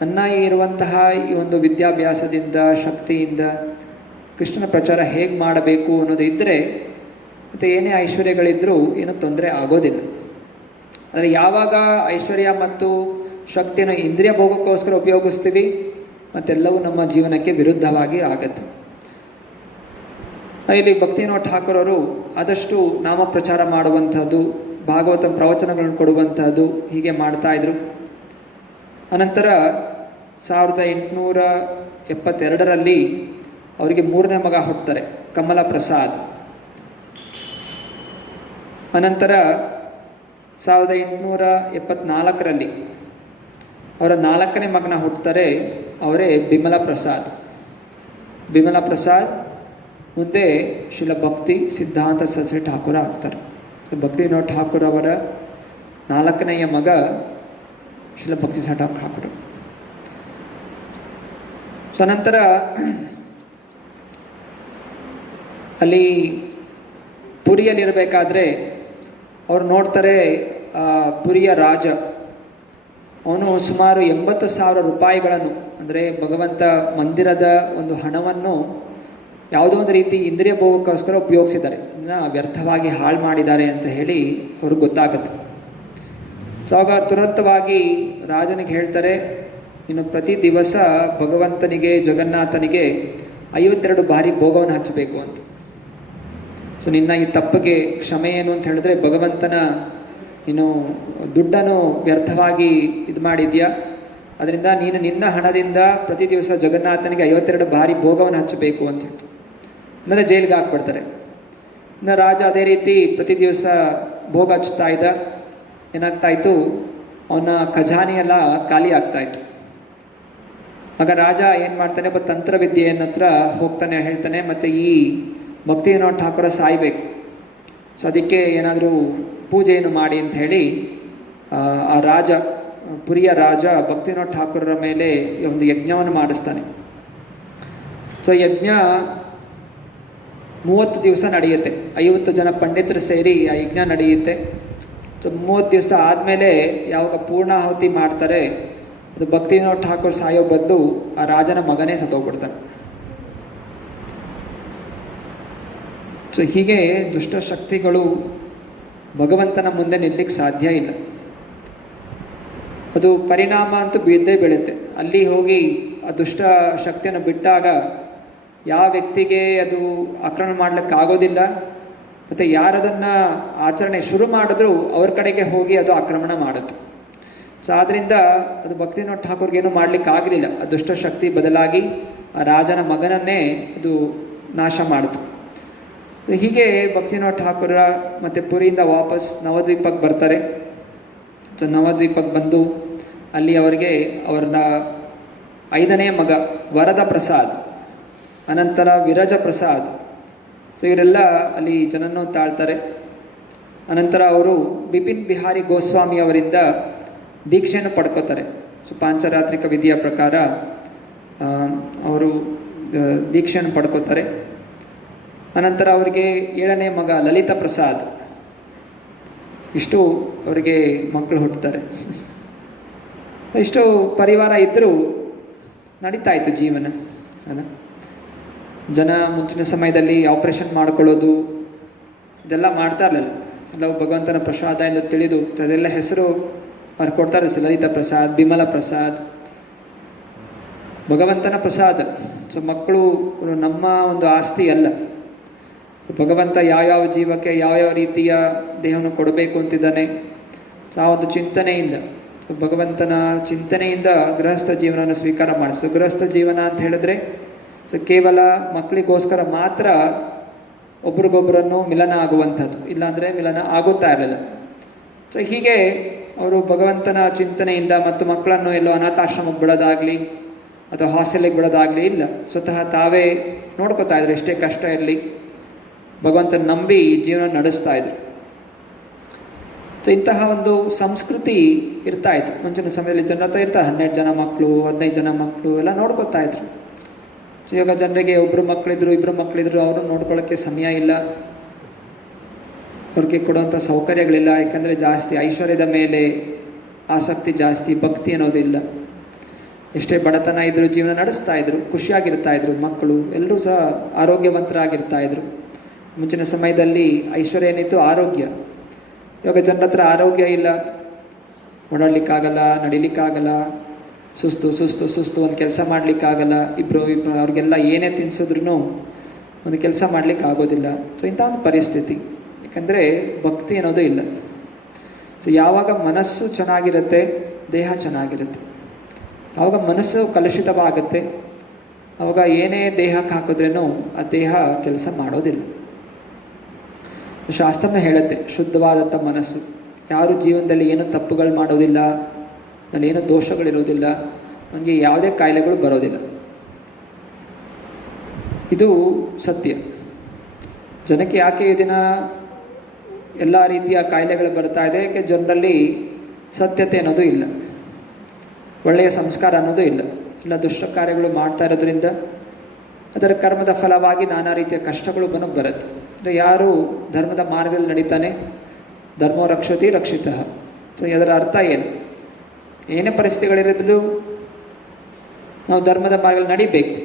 ನನ್ನ ಇರುವಂತಹ ಈ ಒಂದು ವಿದ್ಯಾಭ್ಯಾಸದಿಂದ, ಶಕ್ತಿಯಿಂದ ಕೃಷ್ಣನ ಪ್ರಚಾರ ಹೇಗೆ ಮಾಡಬೇಕು ಅನ್ನೋದು ಇದ್ದರೆ ಮತ್ತು ಏನೇ ಐಶ್ವರ್ಯಗಳಿದ್ದರೂ ಏನೂ ತೊಂದರೆ ಆಗೋದಿಲ್ಲ. ಆದರೆ ಯಾವಾಗ ಐಶ್ವರ್ಯ ಮತ್ತು ಶಕ್ತಿಯನ್ನು ಇಂದ್ರಿಯ ಭೋಗಕ್ಕೋಸ್ಕರ ಉಪಯೋಗಿಸ್ತೀವಿ ಮತ್ತೆಲ್ಲವೂ ನಮ್ಮ ಜೀವನಕ್ಕೆ ವಿರುದ್ಧವಾಗಿ ಆಗತ್ತೆ. ಇಲ್ಲಿ ಭಕ್ತಿವಿನೋದ್ ಠಾಕೂರರು ಆದಷ್ಟು ನಾಮ ಪ್ರಚಾರ ಮಾಡುವಂಥದ್ದು, ಭಾಗವತ ಪ್ರವಚನಗಳನ್ನು ಕೊಡುವಂಥದ್ದು ಹೀಗೆ ಮಾಡ್ತಾಯಿದ್ರು. ಅನಂತರ 1872ರಲ್ಲಿ ಅವರಿಗೆ 3ನೇ ಮಗ ಹುಟ್ಟುತ್ತಾರೆ, ಕಮಲ ಪ್ರಸಾದ್. ಅನಂತರ 1874ರಲ್ಲಿ ಅವರ 4ನೇ ಮಗನ ಹುಟ್ಟುತ್ತಾರೆ, ಅವರೇ ಬಿಮಲ ಪ್ರಸಾದ್. ಬಿಮಲ ಪ್ರಸಾದ್ ಮುಂದೆ ಶ್ರೀಲ ಭಕ್ತಿ ಸಿದ್ಧಾಂತ ಸರಸ್ವತಿ ಠಾಕೂರ ಆಗ್ತಾರೆ. ಭಕ್ತಿವಿನೋದ್ ಠಾಕೂರ್ ಅವರ 4ನೆಯ ಮಗ ಶ್ರೀಲ ಭಕ್ತಿ ಸಿದ್ಧಾಂತ ಠಾಕೂರ್. ಸೊ ನಂತರ ಅಲ್ಲಿ ಪುರಿಯಲ್ಲಿರಬೇಕಾದ್ರೆ ಅವ್ರು ನೋಡ್ತಾರೆ, ಪುರಿಯ ರಾಜ ಅವನು ಸುಮಾರು 80,000 ರೂಪಾಯಿಗಳನ್ನು, ಅಂದರೆ ಭಗವಂತ ಮಂದಿರದ ಒಂದು ಹಣವನ್ನು ಯಾವುದೋ ಒಂದು ರೀತಿ ಇಂದ್ರಿಯ ಭೋಗಕ್ಕೋಸ್ಕರ ಉಪಯೋಗಿಸಿದ್ದಾರೆ, ಅದನ್ನು ವ್ಯರ್ಥವಾಗಿ ಹಾಳು ಮಾಡಿದ್ದಾರೆ ಅಂತ ಹೇಳಿ ಅವ್ರಿಗೆ ಗೊತ್ತಾಗುತ್ತೆ. ಸೊ ಆಗ ತುರಂತವಾಗಿ ರಾಜನಿಗೆ ಹೇಳ್ತಾರೆ, ಇನ್ನು ಪ್ರತಿ ದಿವಸ ಭಗವಂತನಿಗೆ, ಜಗನ್ನಾಥನಿಗೆ 52 ಬಾರಿ ಭೋಗವನ್ನು ಹಚ್ಚಬೇಕು ಅಂತ. ಸೊ ನಿನ್ನ ಈ ತಪ್ಪಿಗೆ ಕ್ಷಮೆ ಏನು ಅಂತ ಹೇಳಿದ್ರೆ, ಭಗವಂತನ ನೀನು ದುಡ್ಡನ್ನು ವ್ಯರ್ಥವಾಗಿ ಇದು ಮಾಡಿದ್ಯಾ, ಅದರಿಂದ ನೀನು ನಿನ್ನ ಹಣದಿಂದ ಪ್ರತಿ ದಿವಸ ಜಗನ್ನಾಥನಿಗೆ 52 ಬಾರಿ ಭೋಗವನ್ನು ಹಚ್ಚಬೇಕು ಅಂತ ಹೇಳ್ತು. ಅಂದರೆ ಜೈಲಿಗೆ ಹಾಕ್ಬಿಡ್ತಾರೆ. ಇನ್ನು ರಾಜ ಅದೇ ರೀತಿ ಪ್ರತಿ ದಿವಸ ಭೋಗ ಹಚ್ತಾ ಇದ್ದ. ಏನಾಗ್ತಾಯಿತ್ತು, ಅವನ ಖಜಾನೆ ಎಲ್ಲ ಖಾಲಿ ಆಗ್ತಾಯಿತ್ತು. ಆಗ ರಾಜ ಏನು ಮಾಡ್ತಾನೆ, ಒಬ್ಬ ತಂತ್ರವಿದ್ಯೆಯನ್ನ ಹತ್ರ ಹೋಗ್ತಾನೆ, ಹೇಳ್ತಾನೆ, ಮತ್ತು ಈ ಭಕ್ತಿವಿನೋದ್ ಠಾಕೂರ ಸಾಯಬೇಕು, ಸೊ ಅದಕ್ಕೆ ಏನಾದರೂ ಪೂಜೆಯನ್ನು ಮಾಡಿ ಅಂತ ಹೇಳಿ ಆ ರಾಜ, ಪುರಿಯ ರಾಜ ಭಕ್ತಿವಿನೋದ್ ಠಾಕೂರರ ಮೇಲೆ ಒಂದು ಯಜ್ಞವನ್ನು ಮಾಡಿಸ್ತಾನೆ. ಸೊ ಯಜ್ಞ 30 ದಿವಸ ನಡೆಯುತ್ತೆ. 50 ಜನ ಪಂಡಿತರು ಸೇರಿ ಆ ಯಜ್ಞ ನಡೆಯುತ್ತೆ. ಸೊ 30 ದಿವಸ ಆದಮೇಲೆ ಯಾವಾಗ ಪೂರ್ಣಾಹುತಿ ಮಾಡ್ತಾರೆ, ಅದು ಭಕ್ತಿವಿನೋದ್ ಠಾಕೂರ್ ಸಾಯೋ ಬದಲು ಆ ರಾಜನ ಮಗನೇ ಸತ್ತೋಗ್ಬಿಡ್ತಾನೆ. ಸೊ ಹೀಗೆ ದುಷ್ಟಶಕ್ತಿಗಳು ಭಗವಂತನ ಮುಂದೆ ನಿಲ್ಲಕ್ಕೆ ಸಾಧ್ಯ ಇಲ್ಲ. ಅದು ಪರಿಣಾಮ ಅಂತೂ ಬಿದ್ದೇ ಬೀಳುತ್ತೆ. ಅಲ್ಲಿ ಹೋಗಿ ಆ ದುಷ್ಟ ಶಕ್ತಿಯನ್ನು ಬಿಟ್ಟಾಗ ಯಾವ ವ್ಯಕ್ತಿಗೆ ಅದು ಆಕ್ರಮಣ ಮಾಡ್ಲಿಕ್ಕೆ ಆಗೋದಿಲ್ಲ, ಮತ್ತು ಯಾರದನ್ನು ಆಚರಣೆ ಶುರು ಮಾಡಿದ್ರೂ ಅವ್ರ ಕಡೆಗೆ ಹೋಗಿ ಅದು ಆಕ್ರಮಣ ಮಾಡುತ್ತೆ. ಸೊ ಆದ್ದರಿಂದ ಅದು ಭಕ್ತಿವಿನೋದ್ ಠಾಕೂರ್ಗೇನು ಮಾಡಲಿಕ್ಕೆ ಆಗಲಿಲ್ಲ. ಆ ದುಷ್ಟಶಕ್ತಿ ಬದಲಾಗಿ ಆ ರಾಜನ ಮಗನನ್ನೇ ಅದು ನಾಶ ಮಾಡಿತು. ಹೀಗೆ ಭಕ್ತಿವಿನೋದ್ ಠಾಕೂರ ಮತ್ತು ಪುರಿಯಿಂದ ವಾಪಸ್ ನವದ್ವೀಪಕ್ಕೆ ಬರ್ತಾರೆ. ಸೊ ನವದ್ವೀಪಕ್ಕೆ ಬಂದು ಅಲ್ಲಿ ಅವರಿಗೆ ಅವರ 5ನೇ ಮಗ ವರದ ಪ್ರಸಾದ್, ಅನಂತರ ವಿರಜ ಪ್ರಸಾದ್, ಸೊ ಇವರೆಲ್ಲ ಅಲ್ಲಿ ಜನನ್ನು ತಾಳ್ತಾರೆ. ಅನಂತರ ಅವರು ಬಿಪಿನ್ ಬಿಹಾರಿ ಗೋಸ್ವಾಮಿ ಅವರಿಂದ ದೀಕ್ಷೆಯನ್ನು ಪಡ್ಕೋತಾರೆ. ಸೊ ಪಾಂಚರಾತ್ರಿಕ ವಿಧಿಯ ಪ್ರಕಾರ ಅವರು ದೀಕ್ಷೆಯನ್ನು ಪಡ್ಕೋತಾರೆ. ಅನಂತರ ಅವರಿಗೆ 7ನೇ ಮಗ ಲಲಿತ ಪ್ರಸಾದ್, ಇಷ್ಟು ಅವರಿಗೆ ಮಕ್ಕಳು ಹುಟ್ಟುತ್ತಾರೆ. ಇಷ್ಟು ಪರಿವಾರ ಇದ್ದರೂ ನಡೀತಾ ಇತ್ತು ಜೀವನ ಅಲ್ಲ. ಜನ ಮುಂಚಿನ ಸಮಯದಲ್ಲಿ ಆಪರೇಷನ್ ಮಾಡ್ಕೊಳ್ಳೋದು ಇದೆಲ್ಲ ಮಾಡ್ತಾ ಇರಲಿಲ್ಲ. ಎಲ್ಲವೂ ಭಗವಂತನ ಪ್ರಸಾದ ಎಂದು ತಿಳಿದು ಅದೆಲ್ಲ ಹೆಸರು ಅವ್ರು ಕೊಡ್ತಾರೆ. ಲಲಿತ ಪ್ರಸಾದ್, ಬಿಮಲ ಪ್ರಸಾದ್, ಭಗವಂತನ ಪ್ರಸಾದ. ಸೊ ಮಕ್ಕಳು ನಮ್ಮ ಒಂದು ಆಸ್ತಿ ಅಲ್ಲ. ಸೊ ಭಗವಂತ ಯಾವ್ಯಾವ ಜೀವಕ್ಕೆ ಯಾವ್ಯಾವ ರೀತಿಯ ದೇಹವನ್ನು ಕೊಡಬೇಕು ಅಂತಿದ್ದಾನೆ. ಸೊ ಆ ಒಂದು ಚಿಂತನೆಯಿಂದ, ಭಗವಂತನ ಚಿಂತನೆಯಿಂದ ಗೃಹಸ್ಥ ಜೀವನವನ್ನು ಸ್ವೀಕಾರ ಮಾಡಿಸ್ತು. ಗೃಹಸ್ಥ ಜೀವನ ಅಂತ ಹೇಳಿದ್ರೆ ಸೊ ಕೇವಲ ಮಕ್ಕಳಿಗೋಸ್ಕರ ಮಾತ್ರ ಒಬ್ರಿಗೊಬ್ಬರನ್ನು ಮಿಲನ ಆಗುವಂಥದ್ದು, ಇಲ್ಲಾಂದರೆ ಮಿಲನ ಆಗುತ್ತಾ ಇರಲಿಲ್ಲ. ಸೊ ಹೀಗೆ ಅವರು ಭಗವಂತನ ಚಿಂತನೆಯಿಂದ ಮತ್ತು ಮಕ್ಕಳನ್ನು ಎಲ್ಲೋ ಅನಾಥಾಶ್ರಮಕ್ಕೆ ಬಿಡೋದಾಗಲಿ ಅಥವಾ ಹಾಸ್ಟೆಲಿಗೆ ಬಿಡೋದಾಗಲಿ ಇಲ್ಲ, ಸ್ವತಃ ತಾವೇ ನೋಡ್ಕೋತಾ ಇದ್ರು. ಎಷ್ಟೇ ಕಷ್ಟ ಇರಲಿ ಭಗವಂತನ ನಂಬಿ ಜೀವನ ನಡೆಸ್ತಾ ಇದ್ರು. ಸೊ ಇಂತಹ ಒಂದು ಸಂಸ್ಕೃತಿ ಇರ್ತಾ ಇತ್ತು ಮುಂಚಿನ ಸಮಯದಲ್ಲಿ. ಜನರ ಹತ್ರ ಇರ್ತಾರೆ 12 ಜನ ಮಕ್ಕಳು, 15 ಜನ ಮಕ್ಕಳು ಎಲ್ಲ ನೋಡ್ಕೋತಾ ಇದ್ರು. ಸೊ ಇವಾಗ ಜನರಿಗೆ ಒಬ್ಬರು ಮಕ್ಕಳಿದ್ರು, 2 ಮಕ್ಕಳಿದ್ರು, ಅವರು ನೋಡ್ಕೊಳ್ಳೋಕ್ಕೆ ಸಮಯ ಇಲ್ಲ, ಅವ್ರಿಗೆ ಕೊಡುವಂಥ ಸೌಕರ್ಯಗಳಿಲ್ಲ. ಯಾಕಂದರೆ ಜಾಸ್ತಿ ಐಶ್ವರ್ಯದ ಮೇಲೆ ಆಸಕ್ತಿ ಜಾಸ್ತಿ, ಭಕ್ತಿ ಅನ್ನೋದಿಲ್ಲ. ಎಷ್ಟೇ ಬಡತನ ಇದ್ದರೂ ಜೀವನ ನಡೆಸ್ತಾ ಇದ್ರು, ಖುಷಿಯಾಗಿರ್ತಾ ಇದ್ರು. ಮಕ್ಕಳು ಎಲ್ಲರೂ ಸಹ ಆರೋಗ್ಯವಂತರಾಗಿರ್ತಾ ಇದ್ರು. ಮುಂಚಿನ ಸಮಯದಲ್ಲಿ ಐಶ್ವರ್ಯ ಏನಿತ್ತು, ಆರೋಗ್ಯ. ಇವಾಗ ಜನರ ಹತ್ರ ಆರೋಗ್ಯ ಇಲ್ಲ, ಓಡಾಡ್ಲಿಕ್ಕಾಗಲ್ಲ, ನಡಿಲಿಕ್ಕಾಗಲ್ಲ, ಸುಸ್ತು ಸುಸ್ತು ಸುಸ್ತು, ಒಂದು ಕೆಲಸ ಮಾಡಲಿಕ್ಕಾಗಲ್ಲ. ಇಬ್ಬರು ಅವ್ರಿಗೆಲ್ಲ ಏನೇ ತಿನ್ಸಿದ್ರು ಒಂದು ಕೆಲಸ ಮಾಡಲಿಕ್ಕೆ ಆಗೋದಿಲ್ಲ. ಸೊ ಇಂಥ ಒಂದು ಪರಿಸ್ಥಿತಿ. ಯಾಕಂದರೆ ಭಕ್ತಿ ಅನ್ನೋದು ಇಲ್ಲ. ಸೊ ಯಾವಾಗ ಮನಸ್ಸು ಚೆನ್ನಾಗಿರುತ್ತೆ, ದೇಹ ಚೆನ್ನಾಗಿರುತ್ತೆ. ಆವಾಗ ಮನಸ್ಸು ಕಲುಷಿತವಾಗುತ್ತೆ. ಆವಾಗ ಏನೇ ದೇಹಕ್ಕೆ ಹಾಕಿದ್ರೇನೋ ಆ ದೇಹ ಕೆಲಸ ಮಾಡೋದಿಲ್ಲ. ಶಾಸ್ತ್ರನೇ ಹೇಳುತ್ತೆ, ಶುದ್ಧವಾದಂಥ ಮನಸ್ಸು. ಯಾರು ಜೀವನದಲ್ಲಿ ಏನೂ ತಪ್ಪುಗಳು ಮಾಡೋದಿಲ್ಲ, ಅಲ್ಲಿ ಏನೂ ದೋಷಗಳಿರೋದಿಲ್ಲ, ನನಗೆ ಯಾವುದೇ ಕಾಯಿಲೆಗಳು ಬರೋದಿಲ್ಲ. ಇದು ಸತ್ಯ. ಜನಕ್ಕೆ ಯಾಕೆ ಈ ದಿನ ಎಲ್ಲ ರೀತಿಯ ಕಾಯಿಲೆಗಳು ಬರ್ತಾ ಇದೆ? ಯಾಕೆ ಜನರಲ್ಲಿ ಸತ್ಯತೆ ಅನ್ನೋದು ಇಲ್ಲ, ಒಳ್ಳೆಯ ಸಂಸ್ಕಾರ ಅನ್ನೋದು ಇಲ್ಲ. ಇಲ್ಲ ದುಷ್ಟ ಕಾರ್ಯಗಳು ಮಾಡ್ತಾ ಇರೋದ್ರಿಂದ ಅದರ ಕರ್ಮದ ಫಲವಾಗಿ ನಾನಾ ರೀತಿಯ ಕಷ್ಟಗಳು ಬರುತ್ತೆ. ಅಂದರೆ ಯಾರು ಧರ್ಮದ ಮಾರ್ಗದಲ್ಲಿ ನಡೀತಾನೆ, ಧರ್ಮೋ ರಕ್ಷತಿ ರಕ್ಷಿತ. ಸೊ ಅದರ ಅರ್ಥ ಏನು? ಏನೇ ಪರಿಸ್ಥಿತಿಗಳಿರಿದ್ರು ನಾವು ಧರ್ಮದ ಮಾರ್ಗದಲ್ಲಿ ನಡಿಬೇಕು,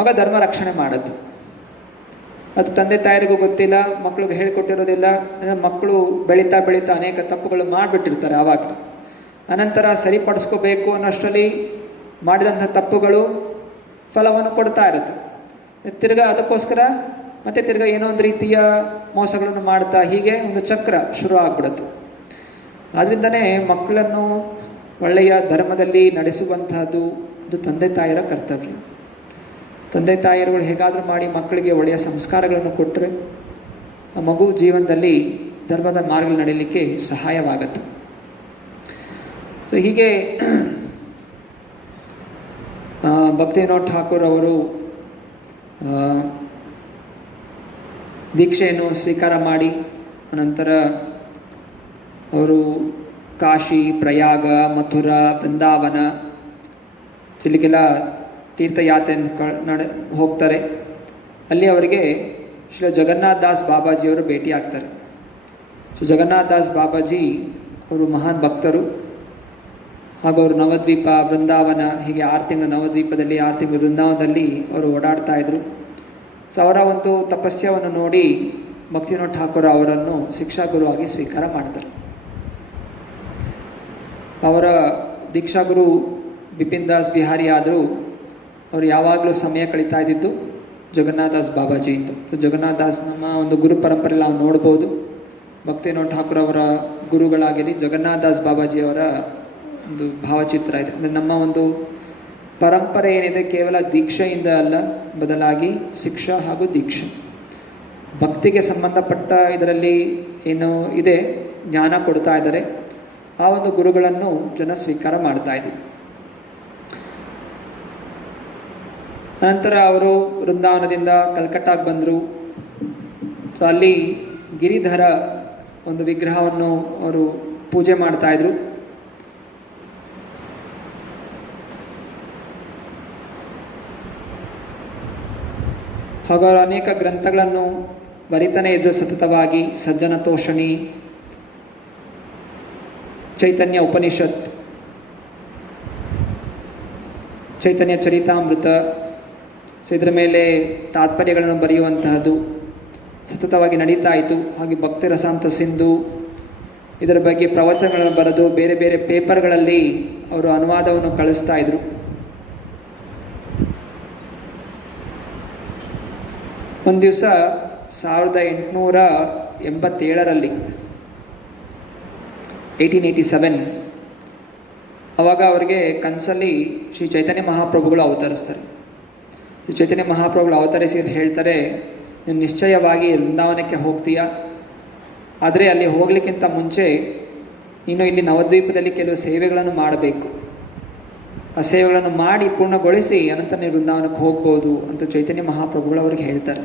ಆಗ ಧರ್ಮ ರಕ್ಷಣೆ ಮಾಡುತ್ತೆ. ಅದು ತಂದೆ ತಾಯರಿಗೂ ಗೊತ್ತಿಲ್ಲ, ಮಕ್ಕಳಿಗೆ ಹೇಳಿಕೊಟ್ಟಿರೋದಿಲ್ಲ. ಮಕ್ಕಳು ಬೆಳೀತಾ ಬೆಳೀತಾ ಅನೇಕ ತಪ್ಪುಗಳು ಮಾಡಿಬಿಟ್ಟಿರ್ತಾರೆ. ಆವಾಗ ಅನಂತರ ಸರಿಪಡಿಸ್ಕೋಬೇಕು ಅನ್ನೋಷ್ಟರಲ್ಲಿ ಮಾಡಿದಂಥ ತಪ್ಪುಗಳು ಫಲವನ್ನು ಕೊಡ್ತಾ ಇರುತ್ತೆ. ತಿರ್ಗಾ ಅದಕ್ಕೋಸ್ಕರ ಮತ್ತೆ ತಿರ್ಗಾ ಏನೋ ಒಂದು ರೀತಿಯ ಮೋಸಗಳನ್ನು ಮಾಡ್ತಾ ಹೀಗೆ ಒಂದು ಚಕ್ರ ಶುರು ಆಗ್ಬಿಡುತ್ತೆ. ಆದ್ದರಿಂದನೇ ಮಕ್ಕಳನ್ನು ಒಳ್ಳೆಯ ಧರ್ಮದಲ್ಲಿ ನಡೆಸುವಂತಹದ್ದು ಇದು ತಂದೆ ತಾಯಿಯರ ಕರ್ತವ್ಯ. ತಂದೆ ತಾಯಿಯರುಗಳು ಹೇಗಾದರೂ ಮಾಡಿ ಮಕ್ಕಳಿಗೆ ಒಳ್ಳೆಯ ಸಂಸ್ಕಾರಗಳನ್ನು ಕೊಟ್ಟರೆ ಆ ಮಗು ಜೀವನದಲ್ಲಿ ಧರ್ಮದ ಮಾರ್ಗ ನಡೀಲಿಕ್ಕೆ ಸಹಾಯವಾಗುತ್ತೆ. ಸೊ ಹೀಗೆ ಭಕ್ತಿವಿನೋದ್ ಠಾಕೂರ್ ಅವರು ದೀಕ್ಷೆಯನ್ನು ಸ್ವೀಕಾರ ಮಾಡಿ ಅನಂತರ ಅವರು ಕಾಶಿ, ಪ್ರಯಾಗ, ಮಥುರಾ, ಬೃಂದಾವನ ಇಲ್ಲಿಗೆಲ್ಲ ತೀರ್ಥಯಾತ್ರೆ ಹೋಗ್ತಾರೆ. ಅಲ್ಲಿ ಅವರಿಗೆ ಶ್ರೀ ಜಗನ್ನಾಥ ದಾಸ್ ಬಾಬಾಜಿಯವರು ಭೇಟಿ ಆಗ್ತಾರೆ. ಸೊ ಜಗನ್ನಾಥ ದಾಸ್ ಬಾಬಾಜಿ ಅವರು ಮಹಾನ್ ಭಕ್ತರು. ಹಾಗೂ ಅವರು ನವದ್ವೀಪ, ಬೃಂದಾವನ ಹೀಗೆ 6 ತಿಂಗಳು ನವದ್ವೀಪದಲ್ಲಿ, 6 ತಿಂಗಳು ಬೃಂದಾವನದಲ್ಲಿ ಅವರು ಓಡಾಡ್ತಾ ಇದ್ರು. ಸೊ ಅವರ ಒಂದು ತಪಸ್ಯವನ್ನು ನೋಡಿ ಭಕ್ತಿವಿನೋದ್ ಠಾಕೂರ್ ಅವರನ್ನು ಶಿಕ್ಷಾಗುರು ಆಗಿ ಸ್ವೀಕಾರ ಮಾಡ್ತಾರೆ. ಅವರ ದೀಕ್ಷಾಗುರು ಬಿಪಿನ್ ದಾಸ್ ಬಿಹಾರಿ ಆದರೂ ಅವರು ಯಾವಾಗಲೂ ಸಮಯ ಕಳೀತಾ ಇದ್ದಿದ್ದು ಜಗನ್ನಾಥ ದಾಸ್ ಬಾಬಾಜಿ ಇತ್ತು. ಜಗನ್ನಾಥ ದಾಸ್ ನಮ್ಮ ಒಂದು ಗುರು ಪರಂಪರೆಯಲ್ಲಿ ನಾವು ನೋಡ್ಬೋದು. ಭಕ್ತಿವಿನೋದ್ ಠಾಕೂರ್ ಅವರ ಗುರುಗಳಾಗಿರಿ ಜಗನ್ನಾಥ ದಾಸ್ ಬಾಬಾಜಿಯವರ ಒಂದು ಭಾವಚಿತ್ರ ಇದೆ. ಅಂದರೆ ನಮ್ಮ ಒಂದು ಪರಂಪರೆ ಏನಿದೆ ಕೇವಲ ದೀಕ್ಷೆಯಿಂದ ಅಲ್ಲ, ಬದಲಾಗಿ ಶಿಕ್ಷಾ ಹಾಗೂ ದೀಕ್ಷೆ, ಭಕ್ತಿಗೆ ಸಂಬಂಧಪಟ್ಟ ಇದರಲ್ಲಿ ಏನು ಇದೆ ಜ್ಞಾನ ಕೊಡ್ತಾ ಇದ್ದಾರೆ. ಆ ಒಂದು ಗುರುಗಳನ್ನು ಜನ ಸ್ವೀಕಾರ ಮಾಡ್ತಾ ಇದ್ದೀವಿ. ನಂತರ ಅವರು ವೃಂದಾವನದಿಂದ ಕಲ್ಕಟ್ಟಾಗೆ ಬಂದರು. ಸೊ ಅಲ್ಲಿ ಗಿರಿಧರ ಒಂದು ವಿಗ್ರಹವನ್ನು ಅವರು ಪೂಜೆ ಮಾಡ್ತಾಯಿದ್ರು. ಹಾಗೂ ಅವರು ಅನೇಕ ಗ್ರಂಥಗಳನ್ನು ಬರಿತಾನೆ ಇದ್ರು ಸತತವಾಗಿ. ಸಜ್ಜನ ತೋಷಣಿ, ಚೈತನ್ಯ ಉಪನಿಷತ್, ಚೈತನ್ಯ ಚರಿತಾಮೃತ, ಸೊ ಇದರ ಮೇಲೆ ತಾತ್ಪರ್ಯಗಳನ್ನು ಬರೆಯುವಂತಹದ್ದು ಸತತವಾಗಿ ನಡೀತಾ ಇತ್ತು. ಹಾಗೆ ಭಕ್ತಿ ರಸಾಂತ ಸಿಂಧು ಇದರ ಬಗ್ಗೆ ಪ್ರವಚನಗಳನ್ನು ಬರೆದು ಬೇರೆ ಬೇರೆ ಪೇಪರ್ಗಳಲ್ಲಿ ಅವರು ಅನುವಾದವನ್ನು ಕಳಿಸ್ತಾ ಇದ್ರು. ಒಂದು ದಿವಸ 1887ರಲ್ಲಿ 1887 ಅವಾಗ ಅವರಿಗೆ ಕನಸಲ್ಲಿ ಶ್ರೀ ಚೈತನ್ಯ ಮಹಾಪ್ರಭುಗಳು ಅವತರಿಸ್ತಾರೆ. ಶ್ರೀ ಚೈತನ್ಯ ಮಹಾಪ್ರಭುಗಳು ಅವತರಿಸಿ ಹೇಳ್ತಾರೆ, ನೀನು ನಿಶ್ಚಯವಾಗಿ ವೃಂದಾವನಕ್ಕೆ ಹೋಗ್ತೀಯಾ, ಆದರೆ ಅಲ್ಲಿ ಹೋಗ್ಲಿಕ್ಕಿಂತ ಮುಂಚೆ ನೀನು ಇಲ್ಲಿ ನವದ್ವೀಪದಲ್ಲಿ ಕೆಲವು ಸೇವೆಗಳನ್ನು ಮಾಡಬೇಕು. ಆ ಸೇವೆಗಳನ್ನು ಮಾಡಿ ಪೂರ್ಣಗೊಳಿಸಿ ಅನಂತರ ನೀವು ವೃಂದಾವನಕ್ಕೆ ಹೋಗ್ಬೋದು ಅಂತ ಚೈತನ್ಯ ಮಹಾಪ್ರಭುಗಳು ಅವ್ರಿಗೆ ಹೇಳ್ತಾರೆ.